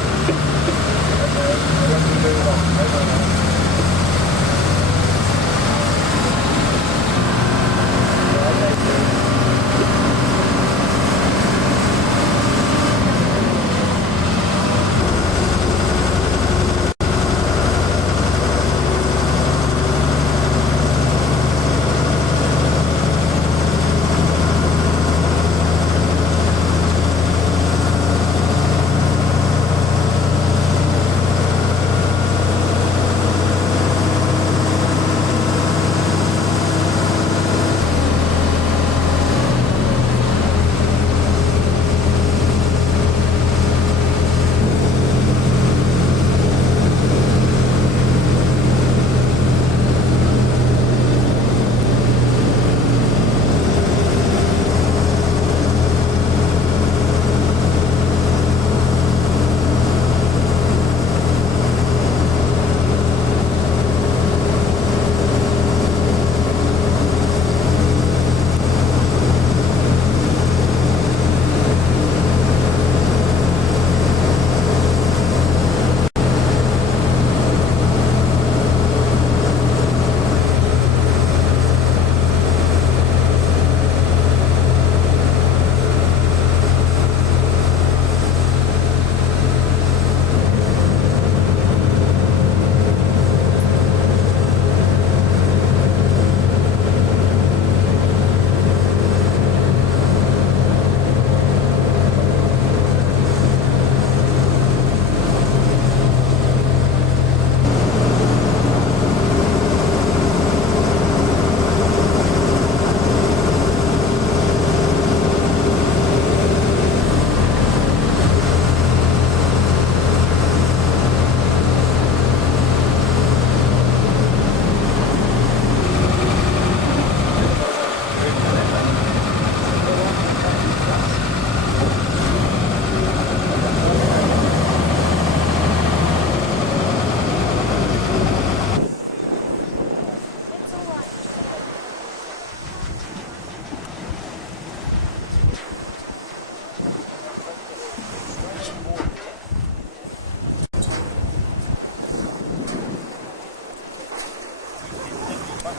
Keep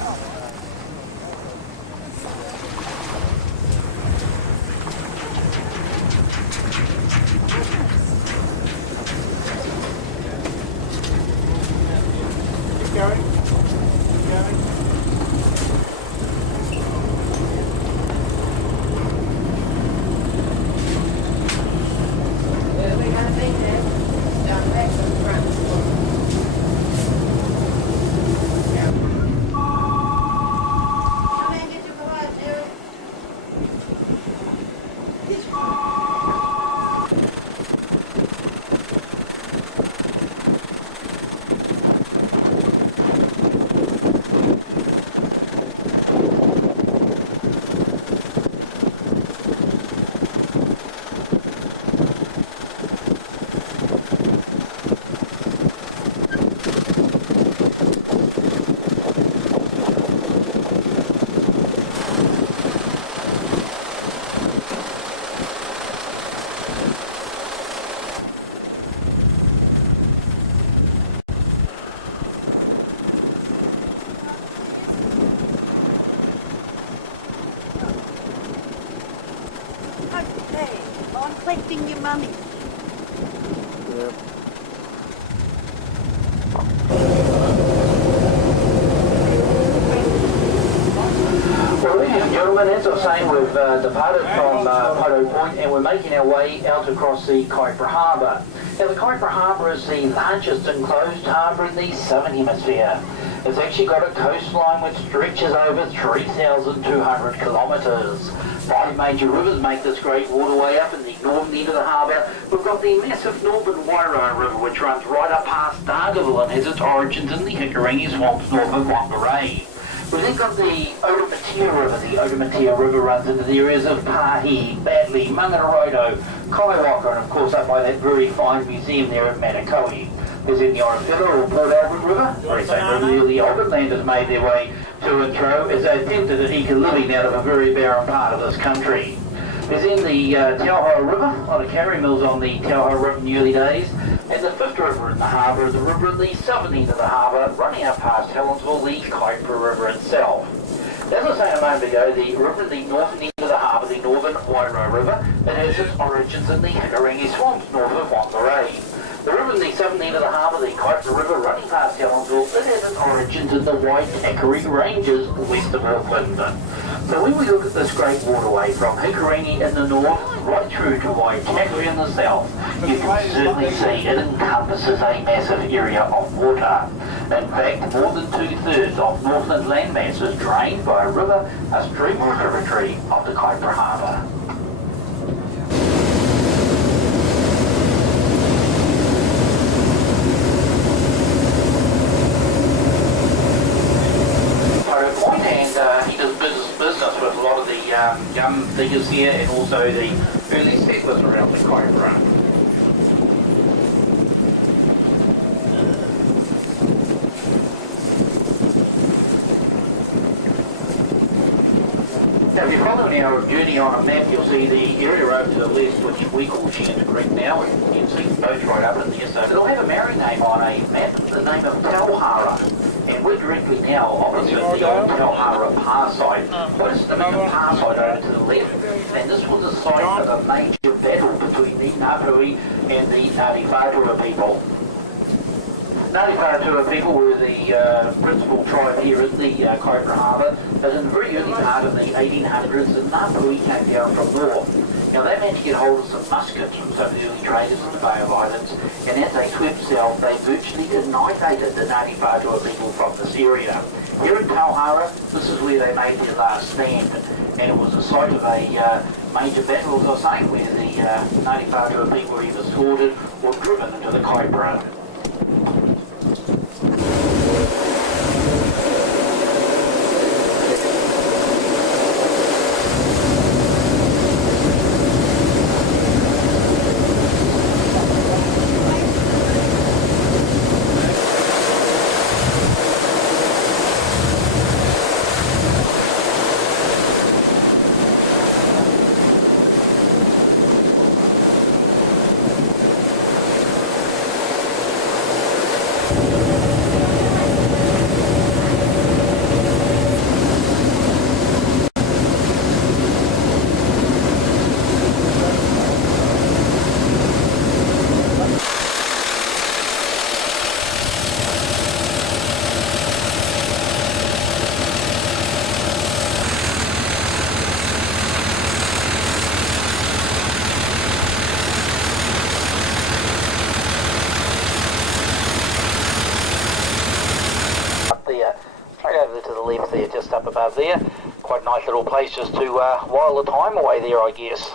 going. Keep going. We're going to be there. Down back to the front. Come and get your car, Jerry. Okay, I'm collecting your money. Well, ladies and gentlemen, as I was saying, we've departed from Poto Point and we're making our way out across the Kaipara Harbour. Now, the Kaipara Harbour is the largest enclosed harbour in the Southern Hemisphere. It's actually got a coastline which stretches over 3,200 kilometres. 5 major rivers make this great waterway up in the northern end of the harbour. We've got the massive northern YHA River which runs right up past Dargaville and has its origins in the Hikurangi swamps north of Whangarei. We've then got the Otomatea River. The Otomatea River runs into the areas of Pahi, Batley, Mangaroto, Kaiwaka, and of course up by that very fine museum there at Manukau. There's then the Orofilla or Port Albert River, where the Overlanders made their way to and fro as they attempted to eke a living out of a very barren part of this country. There's then the Tauhara River, a lot of carry mills on the Tauhara River in the early days, and the fifth river in the harbour is the river at the southern end of the harbour, running out past Helensville, the Kaipara River itself. As I was saying a moment ago, the river at the northern end of the harbour, the Northern Wairau River, it has its origins in the Hikurangi swamps north of Whangarei. The river in the southern end of the harbour, the Kaipara River, running past Helensville, it has its origins in the Waitakere Ranges west of Auckland. So when we look at this great waterway from Hikurangi in the north right through to Waitakere in the south, you can certainly see it encompasses a massive area of water. In fact, more than 2/3 of Northland landmass is drained by a river, a stream or tributary of the Kaipara Harbour. And he does business with a lot of the gum diggers here and also the early settlers around the Kaipara. Now, if you're following our journey on a map, you'll see the area over to the left, which we call Shannon Creek now, and you can see the boats right up in there. So it'll have a marine name on a map, the name of Tauhara. And we're directly now opposite the old Tauhara Par site. Close to the Par site over to the left. And this was the site of a major battle between the Ngāpuhi and the Ngāti Whātua people. Ngāti Whātua people were the principal tribe here in the Kaipara Harbour, but in the very early part of the 1800s, the Ngāpuhi came down from north. Now they managed to get hold of some muskets from some of the early traders in the Bay of Islands, and as they swept south, they virtually annihilated the Ngāti Whātua people from this area. Here in Tauhara, this is where they made their last stand, and it was the site of a major battle, as I was saying, where the Ngāti Whātua people were either slaughtered or driven into the Kaipara. left there, just up above there. Quite a nice little place just to while the time away there, I guess.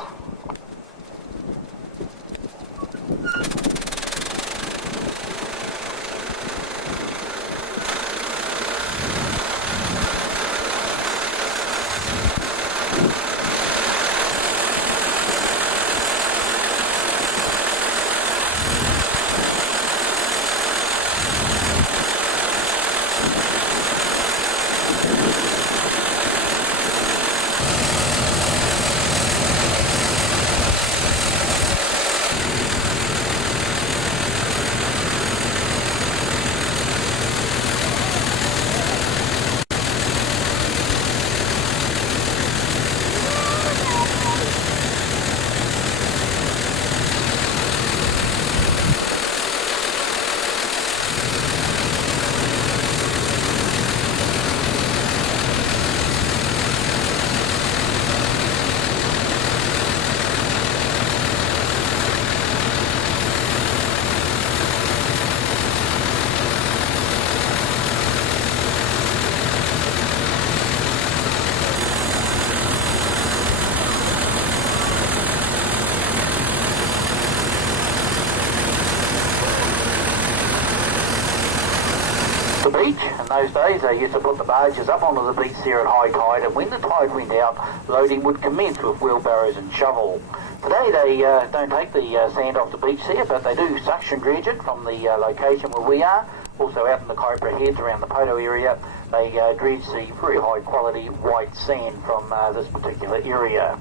Beach. In those days they used to put the barges up onto the beach there at high tide, and when the tide went out, loading would commence with wheelbarrows and shovel. Today they don't take the sand off the beach there, but they do suction dredge it from the location where we are. Also out in the Kaipara Heads around the Poto area, they dredge the very high quality white sand from this particular area.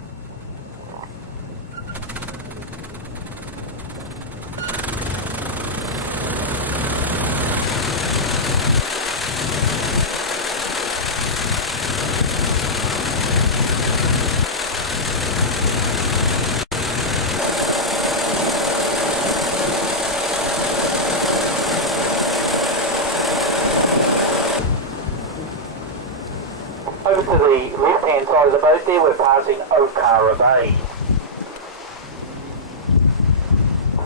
Over to the left-hand side of the boat there, we're passing Okara Bay.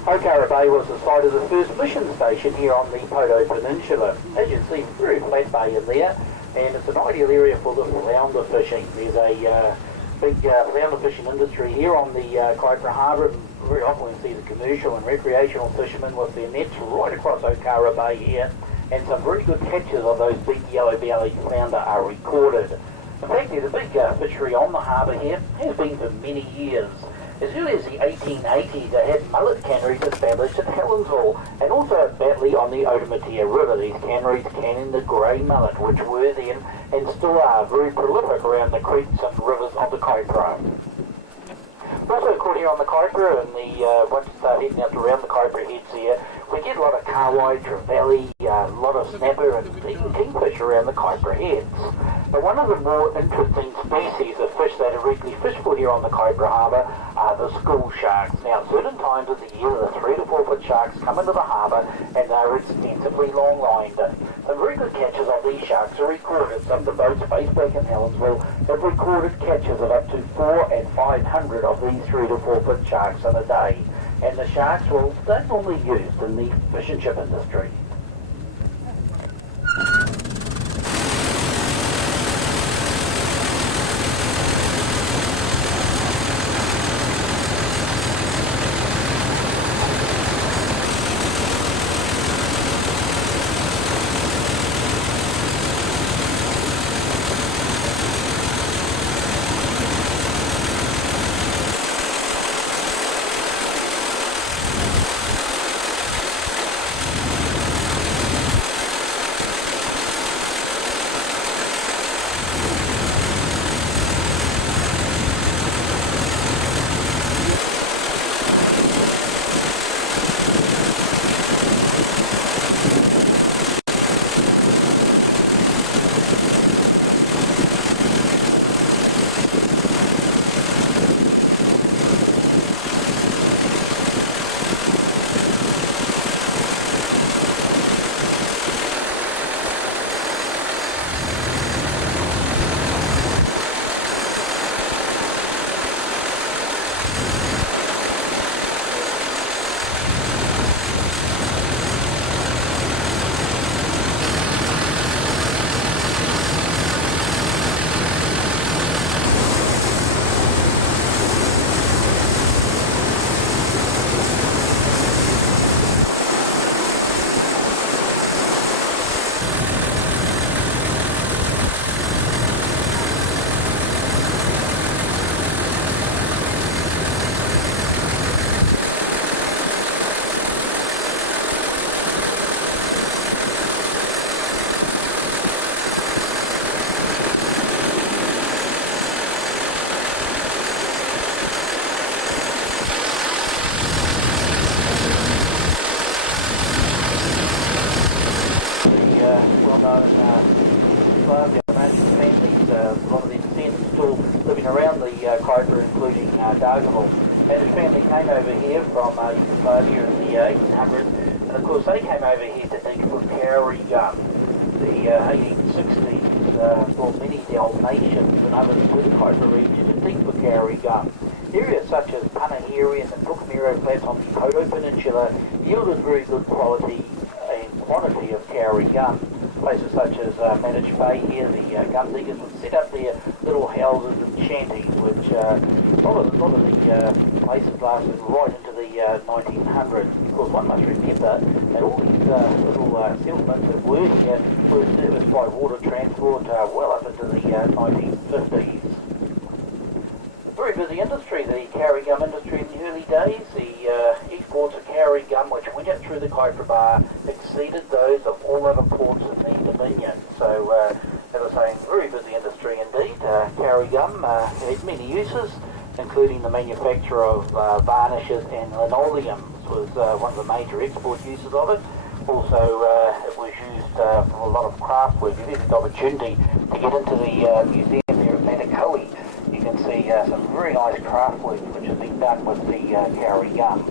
Okara Bay was the site of the first mission station here on the Poto Peninsula. As you can see, very flat bay in there, and it's an ideal area for the flounder fishing. There's a big flounder fishing industry here on the Kaipara Harbour, and very often we see the commercial and recreational fishermen with their nets right across Okara Bay here, and some very good catches of those big yellow-bellied flounder are recorded. In fact, there's a big fishery on the harbour here, has been for many years. As early as the 1880s, they had mullet canneries established at Helensville, and also at Batley on the Otomatea River. These canneries canning the grey mullet, which were then, and still are, very prolific around the creeks and rivers of the Kaipara. Also caught here on the Kaipara, and once you start heading out around the Kaipara Heads here, we get a lot of kahawai, trevally, a lot of snapper and even kingfish around the Kaipara Heads. But one of the more interesting species of fish that are regularly fished for here on the Kaipara Harbour are the school sharks. Now, at certain times of the year, the 3 to 4 foot sharks come into the harbour and they're extensively long-lined. Some very good catches of these sharks are recorded. Some of the boats based back in Helensville have recorded catches of up to 400 and 500 of these 3 to 4 foot sharks in a day. And the sharks, well, they're normally used in the fish and chip industry. families, a lot of their descendants still living around the Kaipara, including Dargaville. And his family came over here from Yugoslavia in the 1800s, and of course they came over here to dig for kauri gum. The 1860s brought many Dalmatians and others to the Kaipara region to dig for kauri gum. Areas such as Panahiri and the Tukamiro Flats on the Koto Peninsula yielded very good quality and quantity of kauri gum. Places such as Manage Bay here, the gum diggers would set up their little houses and shanties, which a lot of the places lasted right into the 1900s. Of course, one must remember that all these little settlements that were here were serviced by water transport well up into the 1950s. Very busy industry, the kauri gum industry in the early days. The exports of kauri gum, which went out through the Kaipara Bar, exceeded those of all other ports in the Dominion. So, as I was saying, very busy industry indeed. Kauri gum had many uses, including the manufacture of varnishes and linoleum. This was one of the major export uses of it. Also, it was used for a lot of craft work. If you had the opportunity to get into the museum there at Manukau, you can see some very nice craft work which has been done with the kauri gum.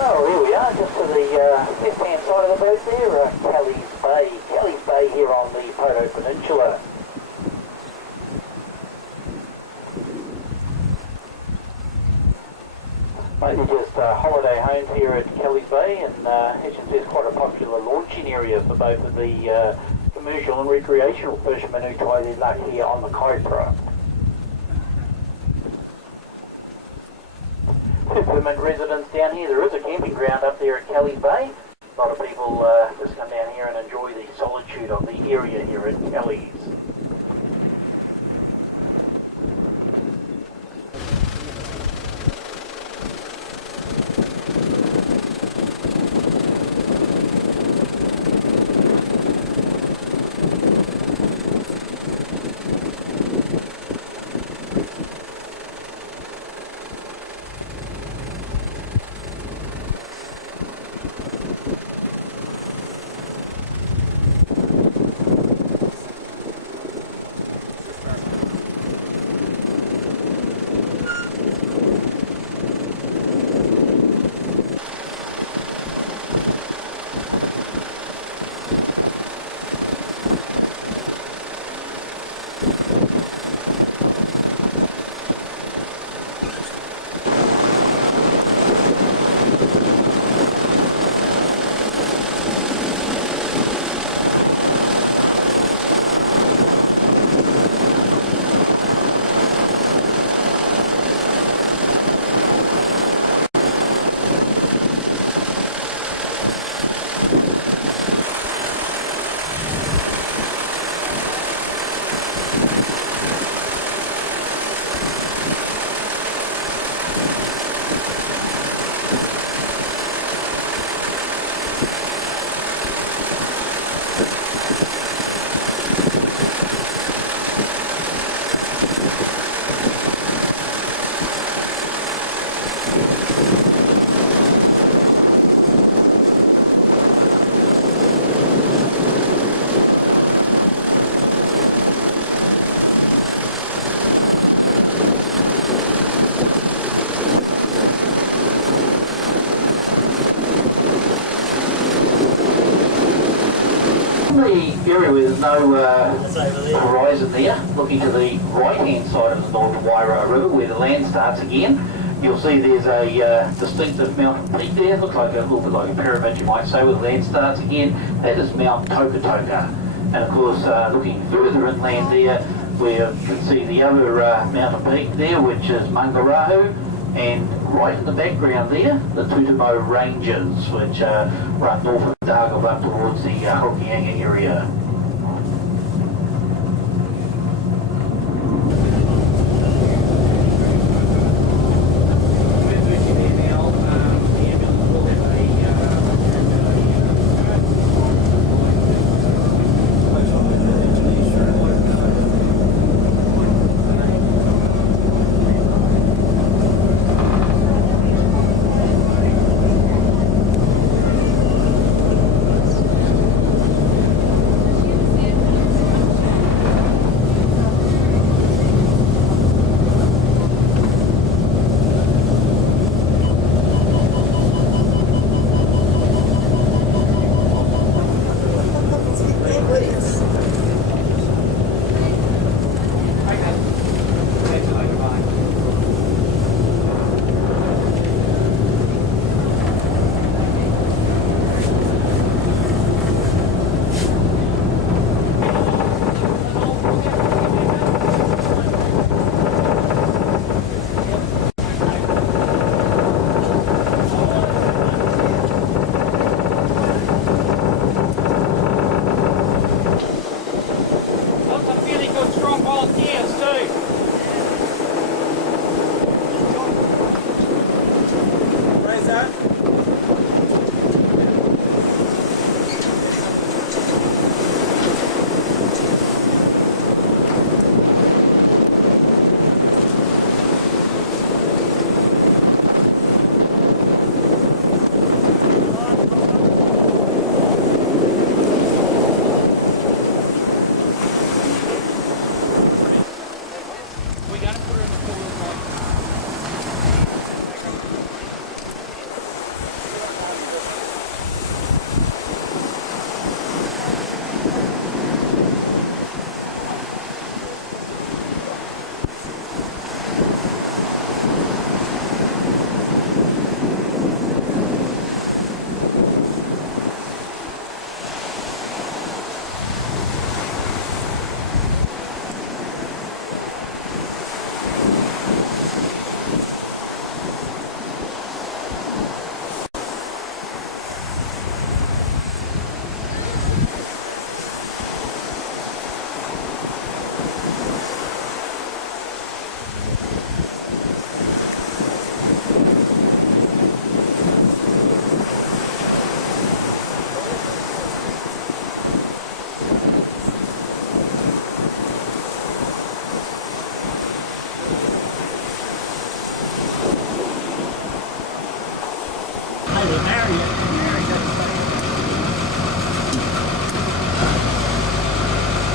Oh, here we are, just to the left-hand side of the boat there, Kelly's Bay. Kelly's Bay here on the Koto Peninsula. Maybe just holiday homes here at Kelly's Bay, and as you can see, it's quite a popular launching area for both of the commercial and recreational fishermen who try their luck here on the Kaipara. Permanent residents down here. There is a camping ground up there at Kelly's Bay. A lot of people just come down here and enjoy the solitude of the area here at Kelly's. the area where there's no horizon there, looking to the right-hand side of the Northern YHA River where the land starts again, you'll see there's a distinctive mountain peak there. Looks like a little bit like a pyramid, you might say, where the land starts again. That is Mount Toka. And of course, looking further inland there, we can see the other mountain peak there, which is Mangarahu, and right in the background there, the Tutamo Ranges, which run north of Dargaville up towards the Hokianga area.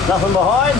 Nothing behind?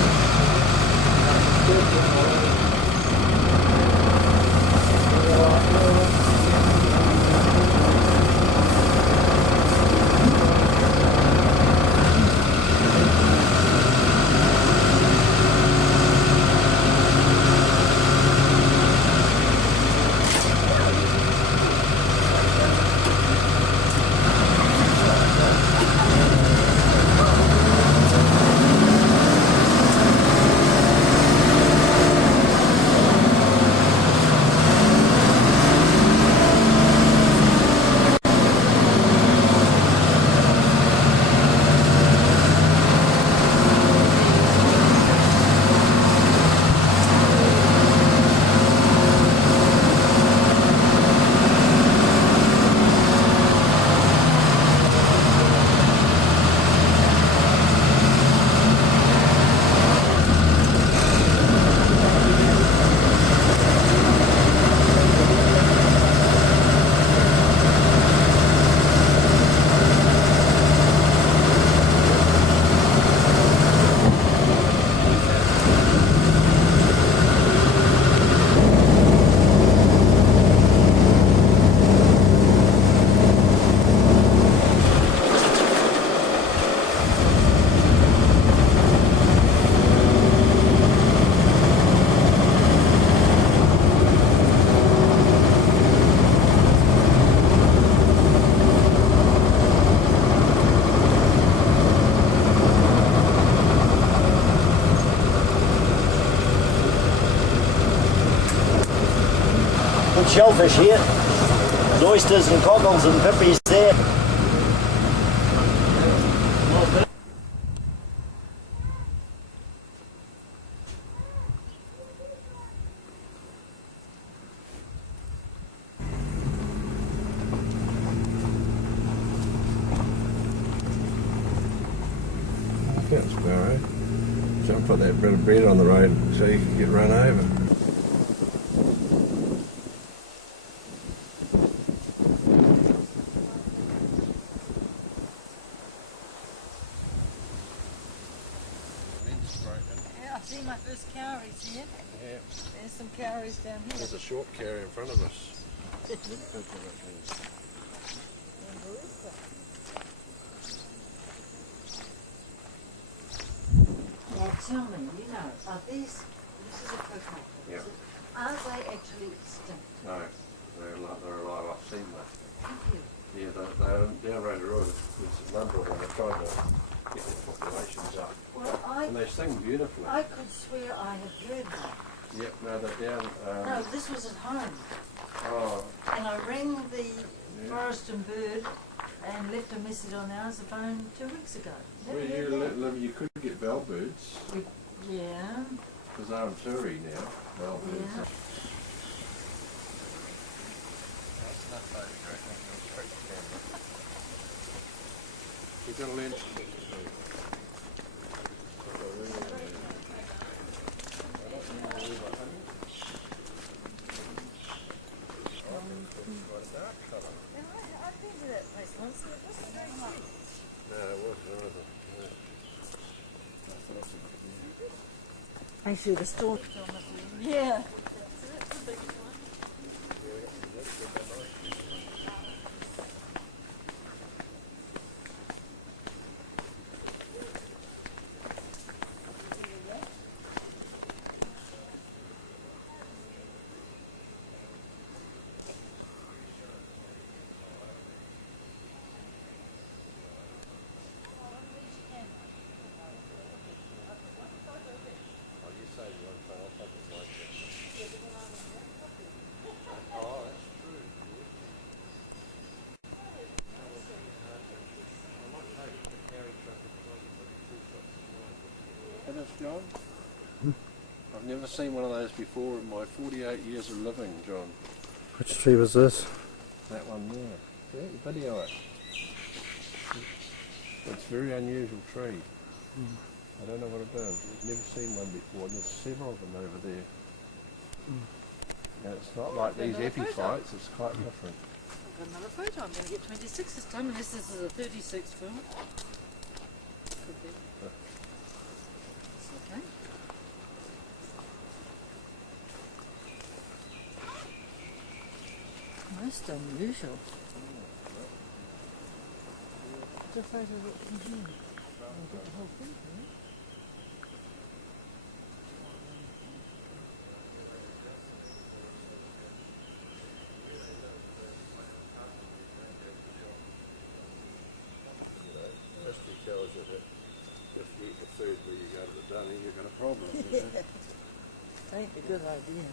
shellfish here. And oysters and cockles and pippies there. That's Sparrow. Jump put that bit of bread on the road so you can get run over. Yeah, I see my first cowries here. Yeah. There's some cowries down here. There's a short carrier in front of us. Now tell me, you know, are these, this is a coconut, Yeah. are they actually extinct? No, they're alive. I've seen that. Have you? Yeah, they're down Road Road. There's a number of them. They're trying to get their populations up. Well, And they sing beautifully. I could swear I have heard that. Yep, no, they're down. No, this was at home. Oh, And I rang the forest and bird and left a message on the answer phone 2 weeks ago. where Never you heard that. live, you could get bellbirds Yeah, because they're in Turi now. Bellbirds. yeah. You've got to learn. I've been to that place once and it wasn't very sweet. No, it wasn't either. Actually, the storm. Yeah. John? I've never seen one of those before in my 48 years of living, John. Which tree was this? That one there. Yeah, video it. It's a very unusual tree. I don't know what it is. I've never seen one before. There's several of them over there. Now, it's not like these epiphytes, it's quite different. I've got another photo. I'm going to get 26 this time, unless this is a 36 film. Could be. It's okay. Most unusual. It's a photo of it from here. I've got the whole thing here. History tells you that if you eat the food where you go to the dunny, you've got a problem. You know? Ain't a good idea.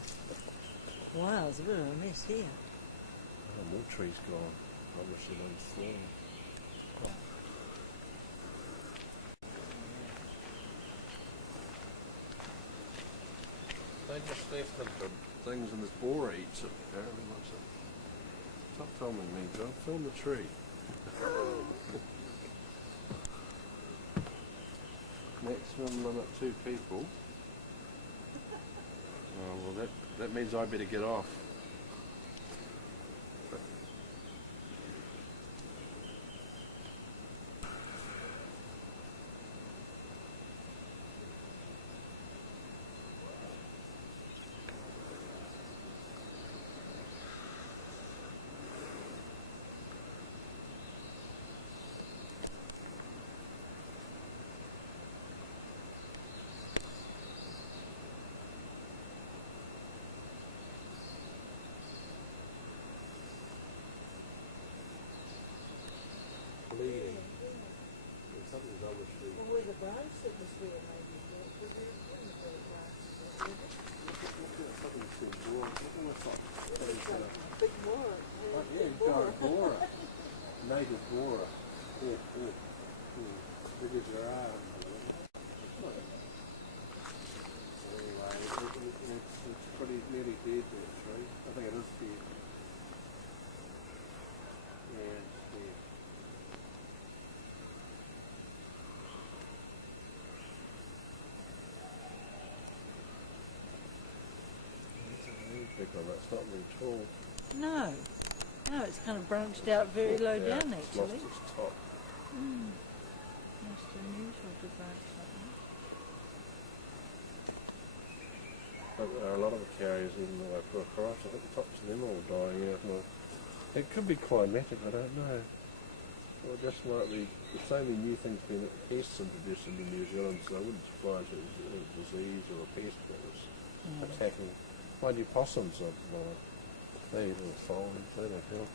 Wow, it's a bit of a mess here. Oh, more trees gone. Obviously one's fallen. They just left them for things and this boar eats it. Apparently loves it. Stop filming me, John. Film the tree. Maximum limit 2 people. Oh, well that means I better get off. Bleeding. Something's obviously. Well, where the branch that was there maybe, because there's a branch. Something's in Bora. What's like? Big war. Yeah, Dargaville. Native Bora. Big as your arm. Anyway, it's pretty nearly dead, that tree. I think it is dead. Yeah, it's dead. Big one, that's not very tall. No. No, it's kind of branched out very low Yeah, down it's actually. lost its top. Most unusual to branch like that. But there are a lot of the carriers even the way put across. I think the tops of them all dying out. And it could be climatic, I don't know. Or just might be, there's so many new things being pests introduced into New Zealand, so I wouldn't surprise it was a disease or a pest that was attacking. Mind you, possums are they even fine, they don't help.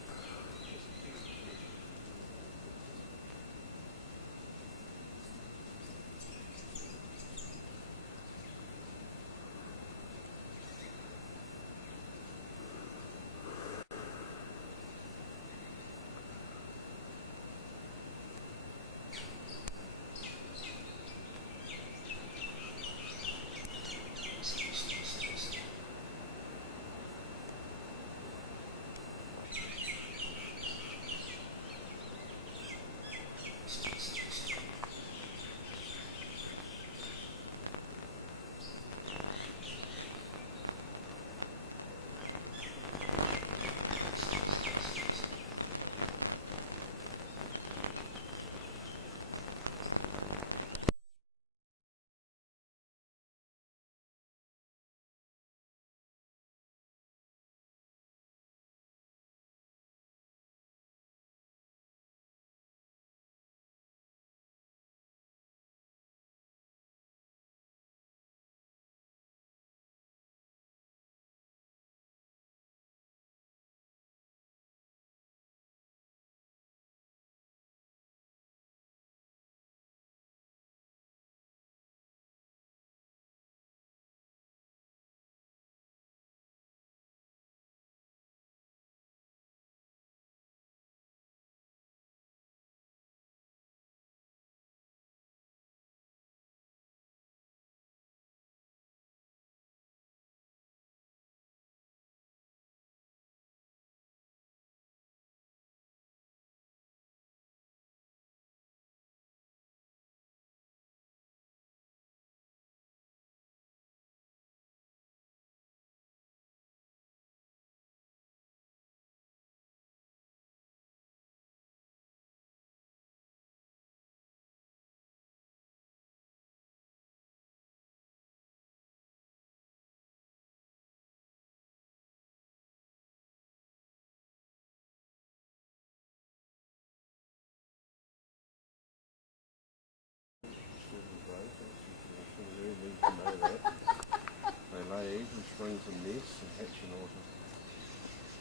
They lay eggs and springs and nests and hatch in autumn.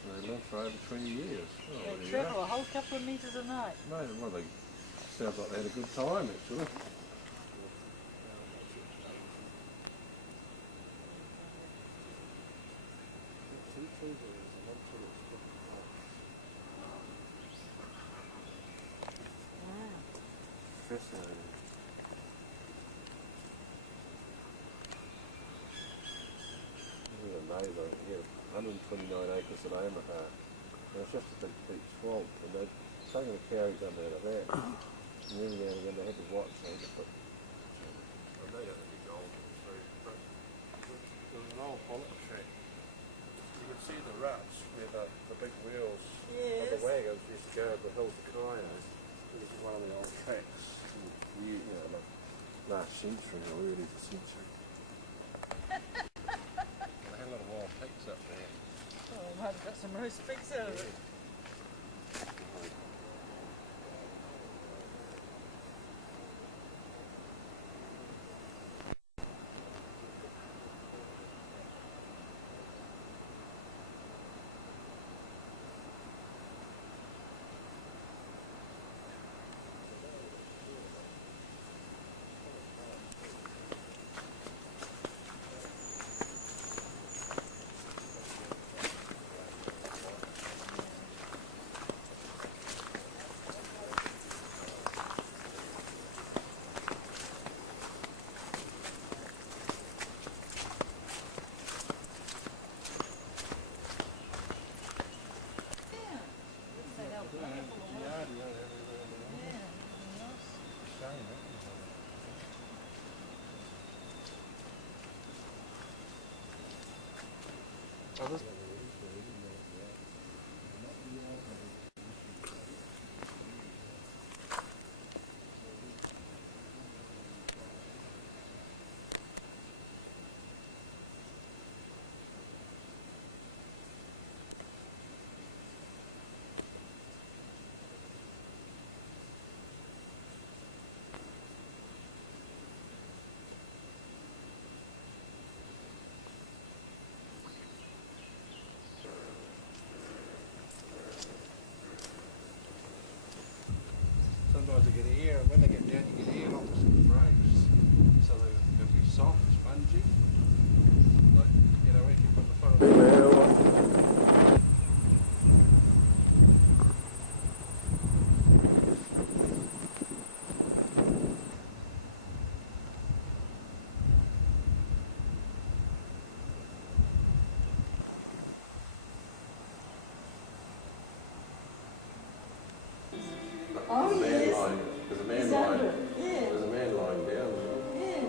And they live for over 20 years. Oh, They travel a whole couple of metres a night. No, well, they sounds like they had a good time actually. Fascinating. A neighbour, he had 129 acres at Omaha, and it's just a big deep swamp, and they'd taken the carries under out of that, and then now and again they had to watch, they had to put, I know that would be gold, but there was an old bullock track. You could see the ruts where the big wheels of the wagons used to go over the hills of Kyoto. This is one of the old tracks, you know, like last century or early this century. They had a lot of wild pigs up there. Oh, I might have got some roast pigs out of it. Sometimes they get air, and when they get down, you get air knocks and breaks. So they'll be soft, spongy. Like, you know, when you put the front of the Oh, yes. There's a man He's lying. under it. Yeah. There's a man lying down. Yeah.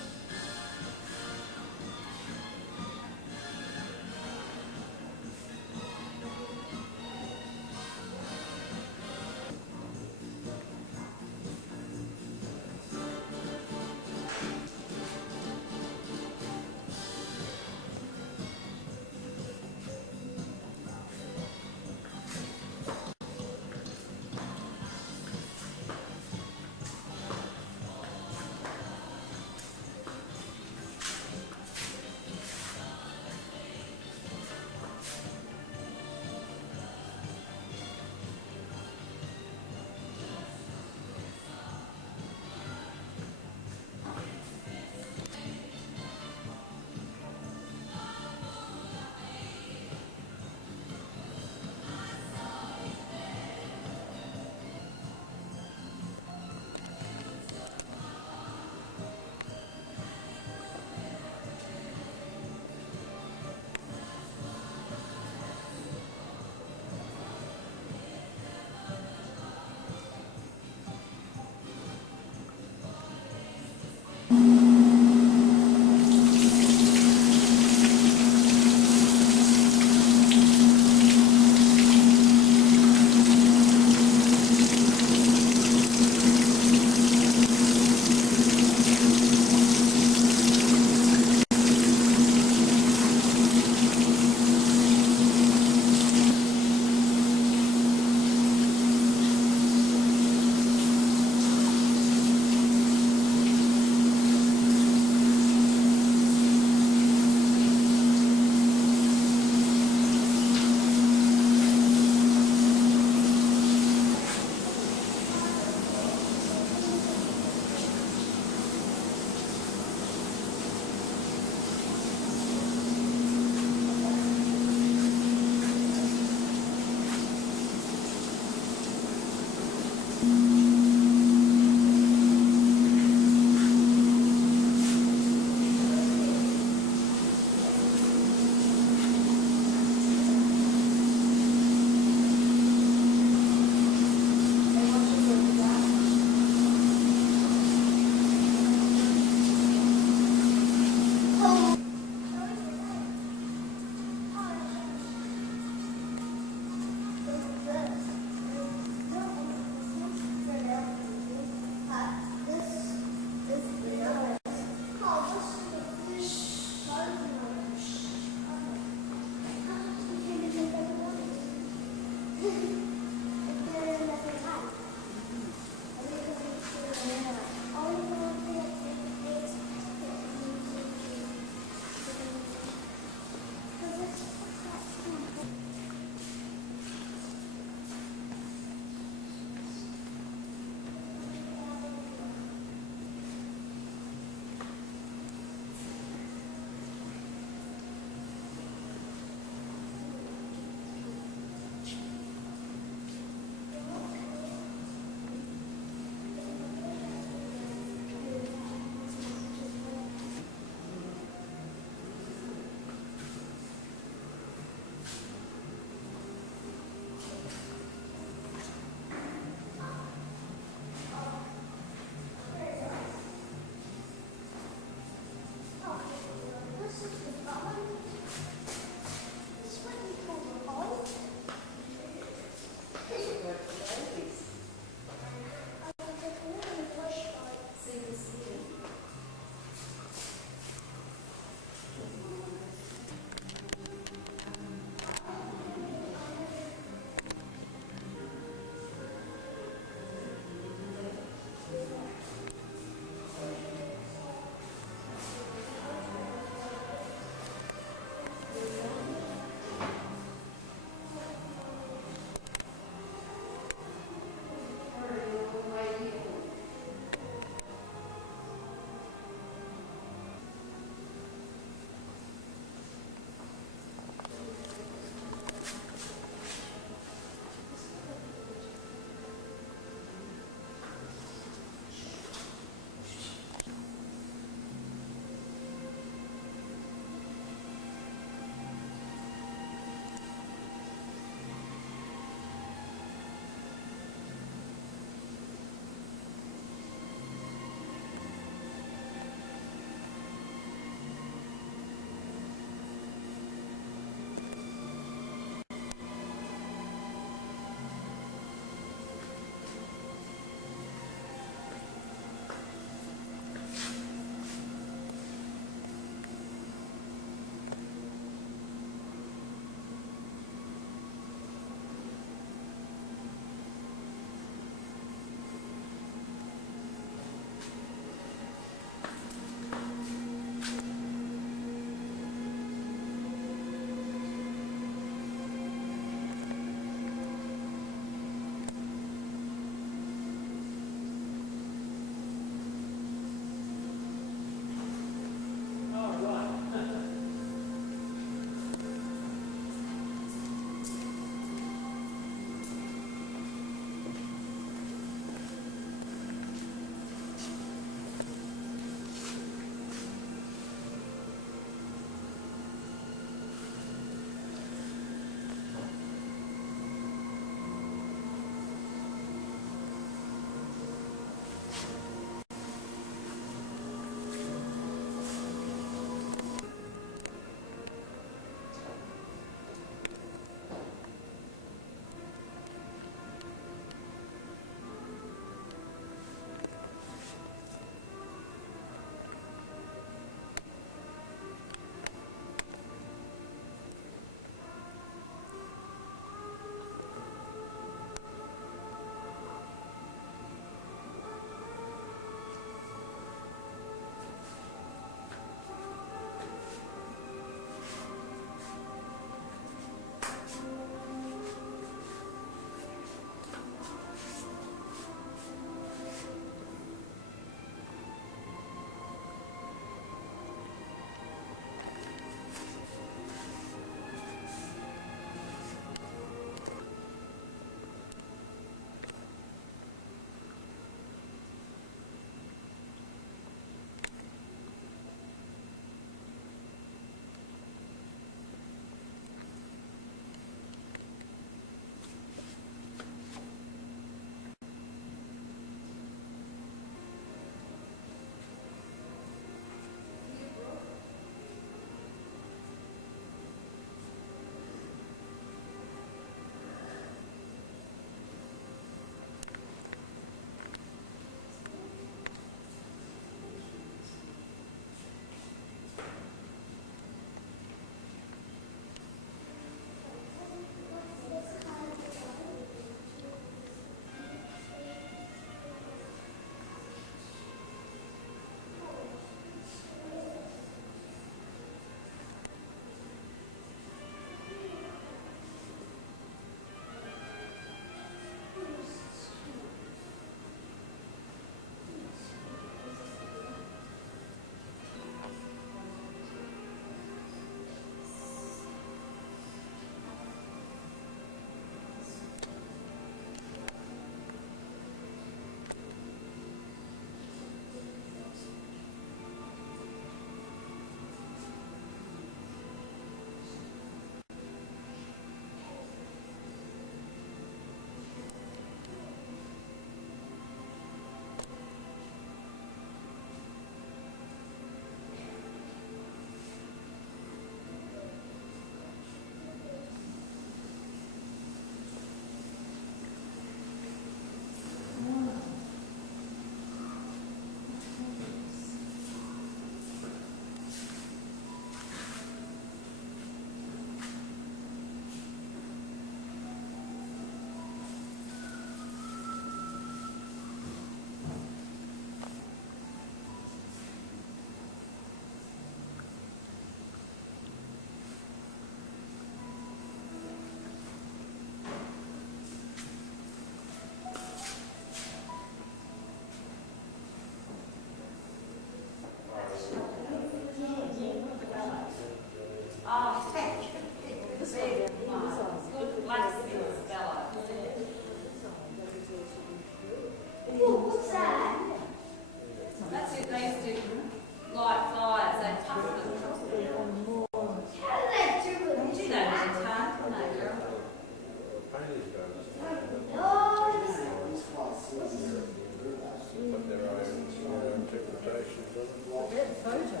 photo.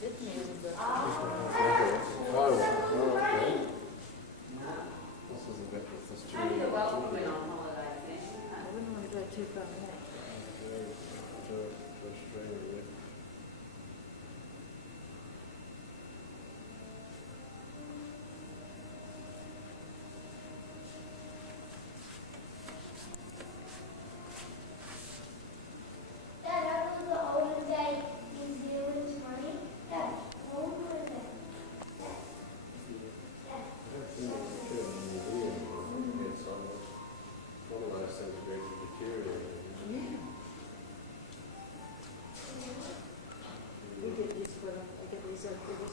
Didn't he? Oh, okay. This is a bit with this tree. I wouldn't want to go too far away. To Australia, yeah. Dad, that was the oldest day New Zealand's money. Dad, how old was it? One of those things very deteriorating. We get these for them. I get these up in my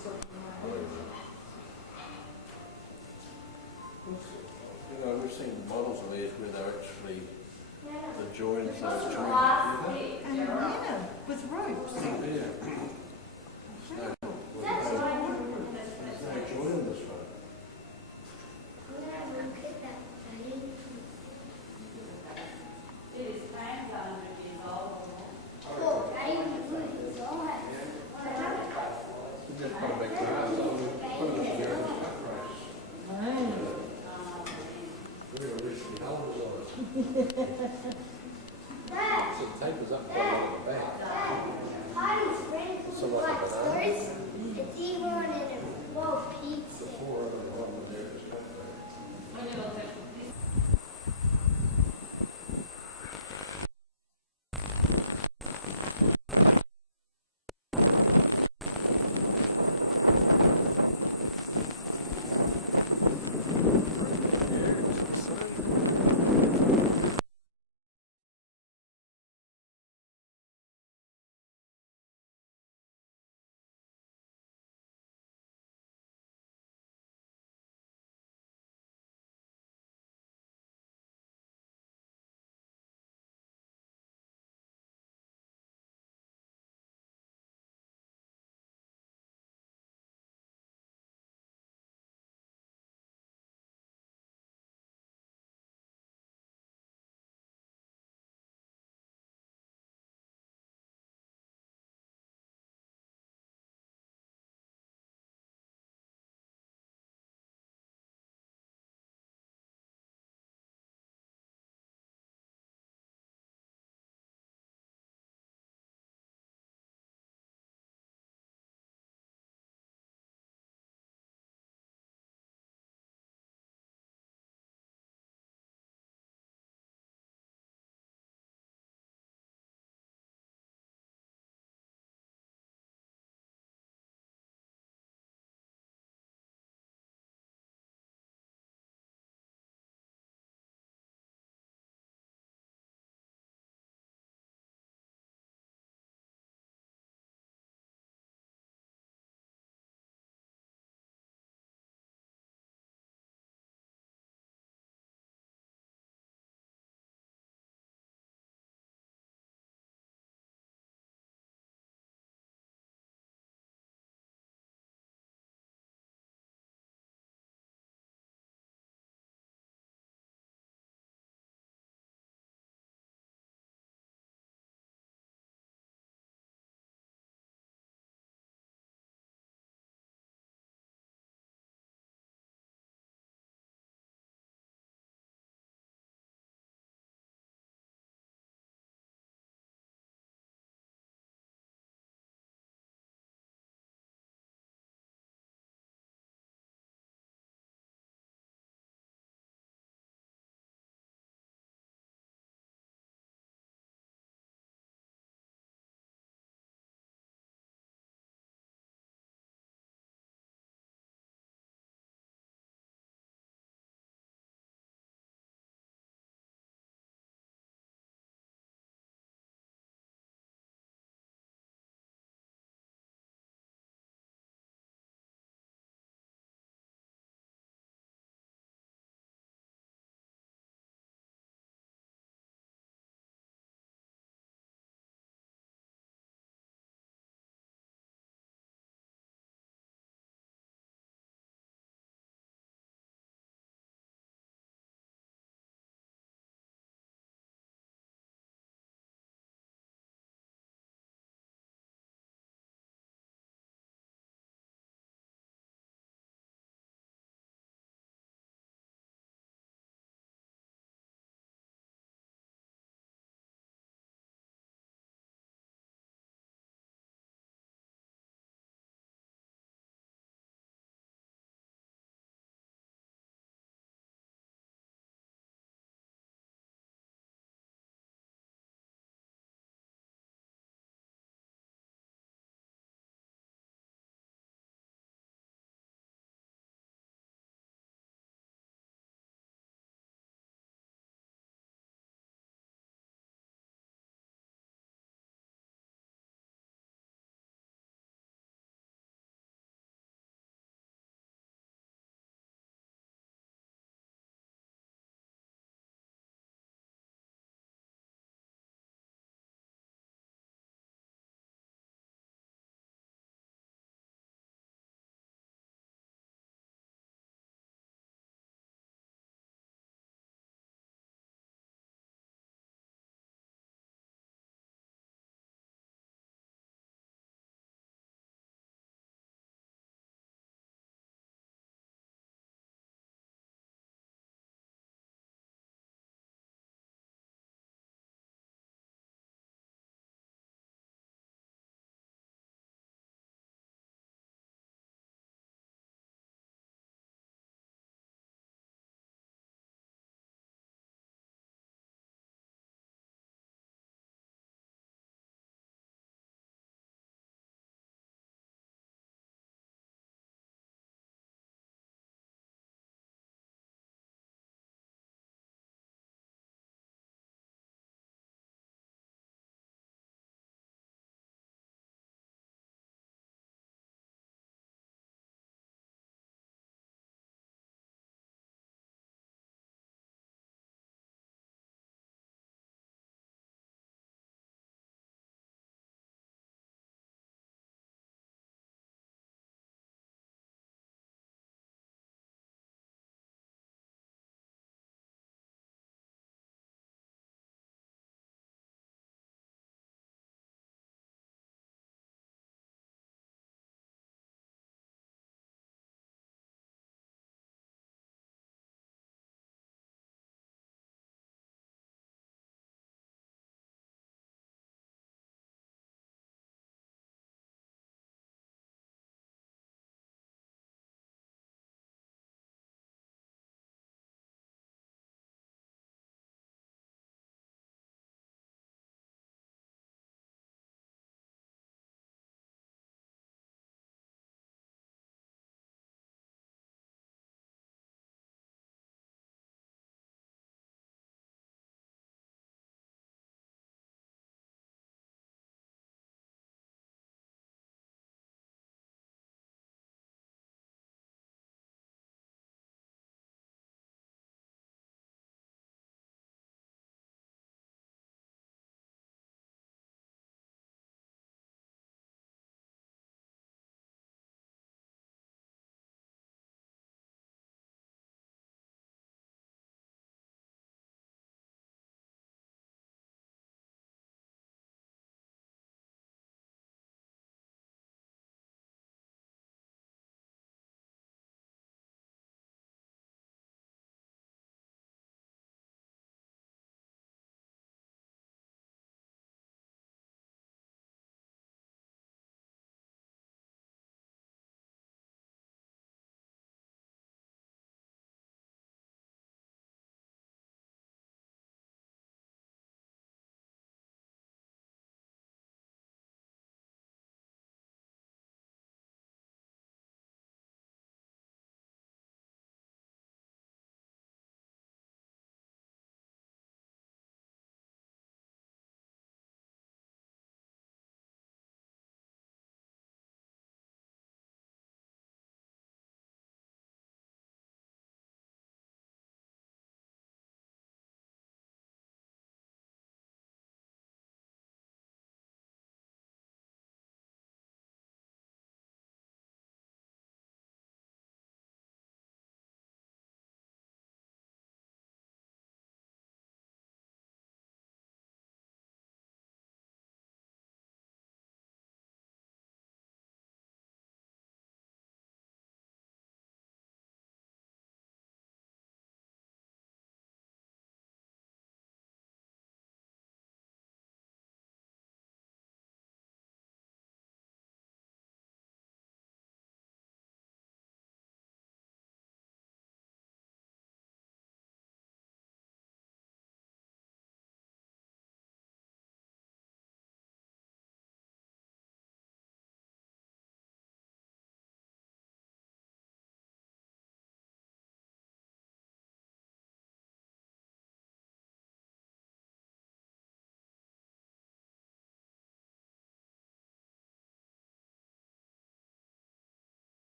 You know, we've seen models of these where they're actually, the joints are joined together. And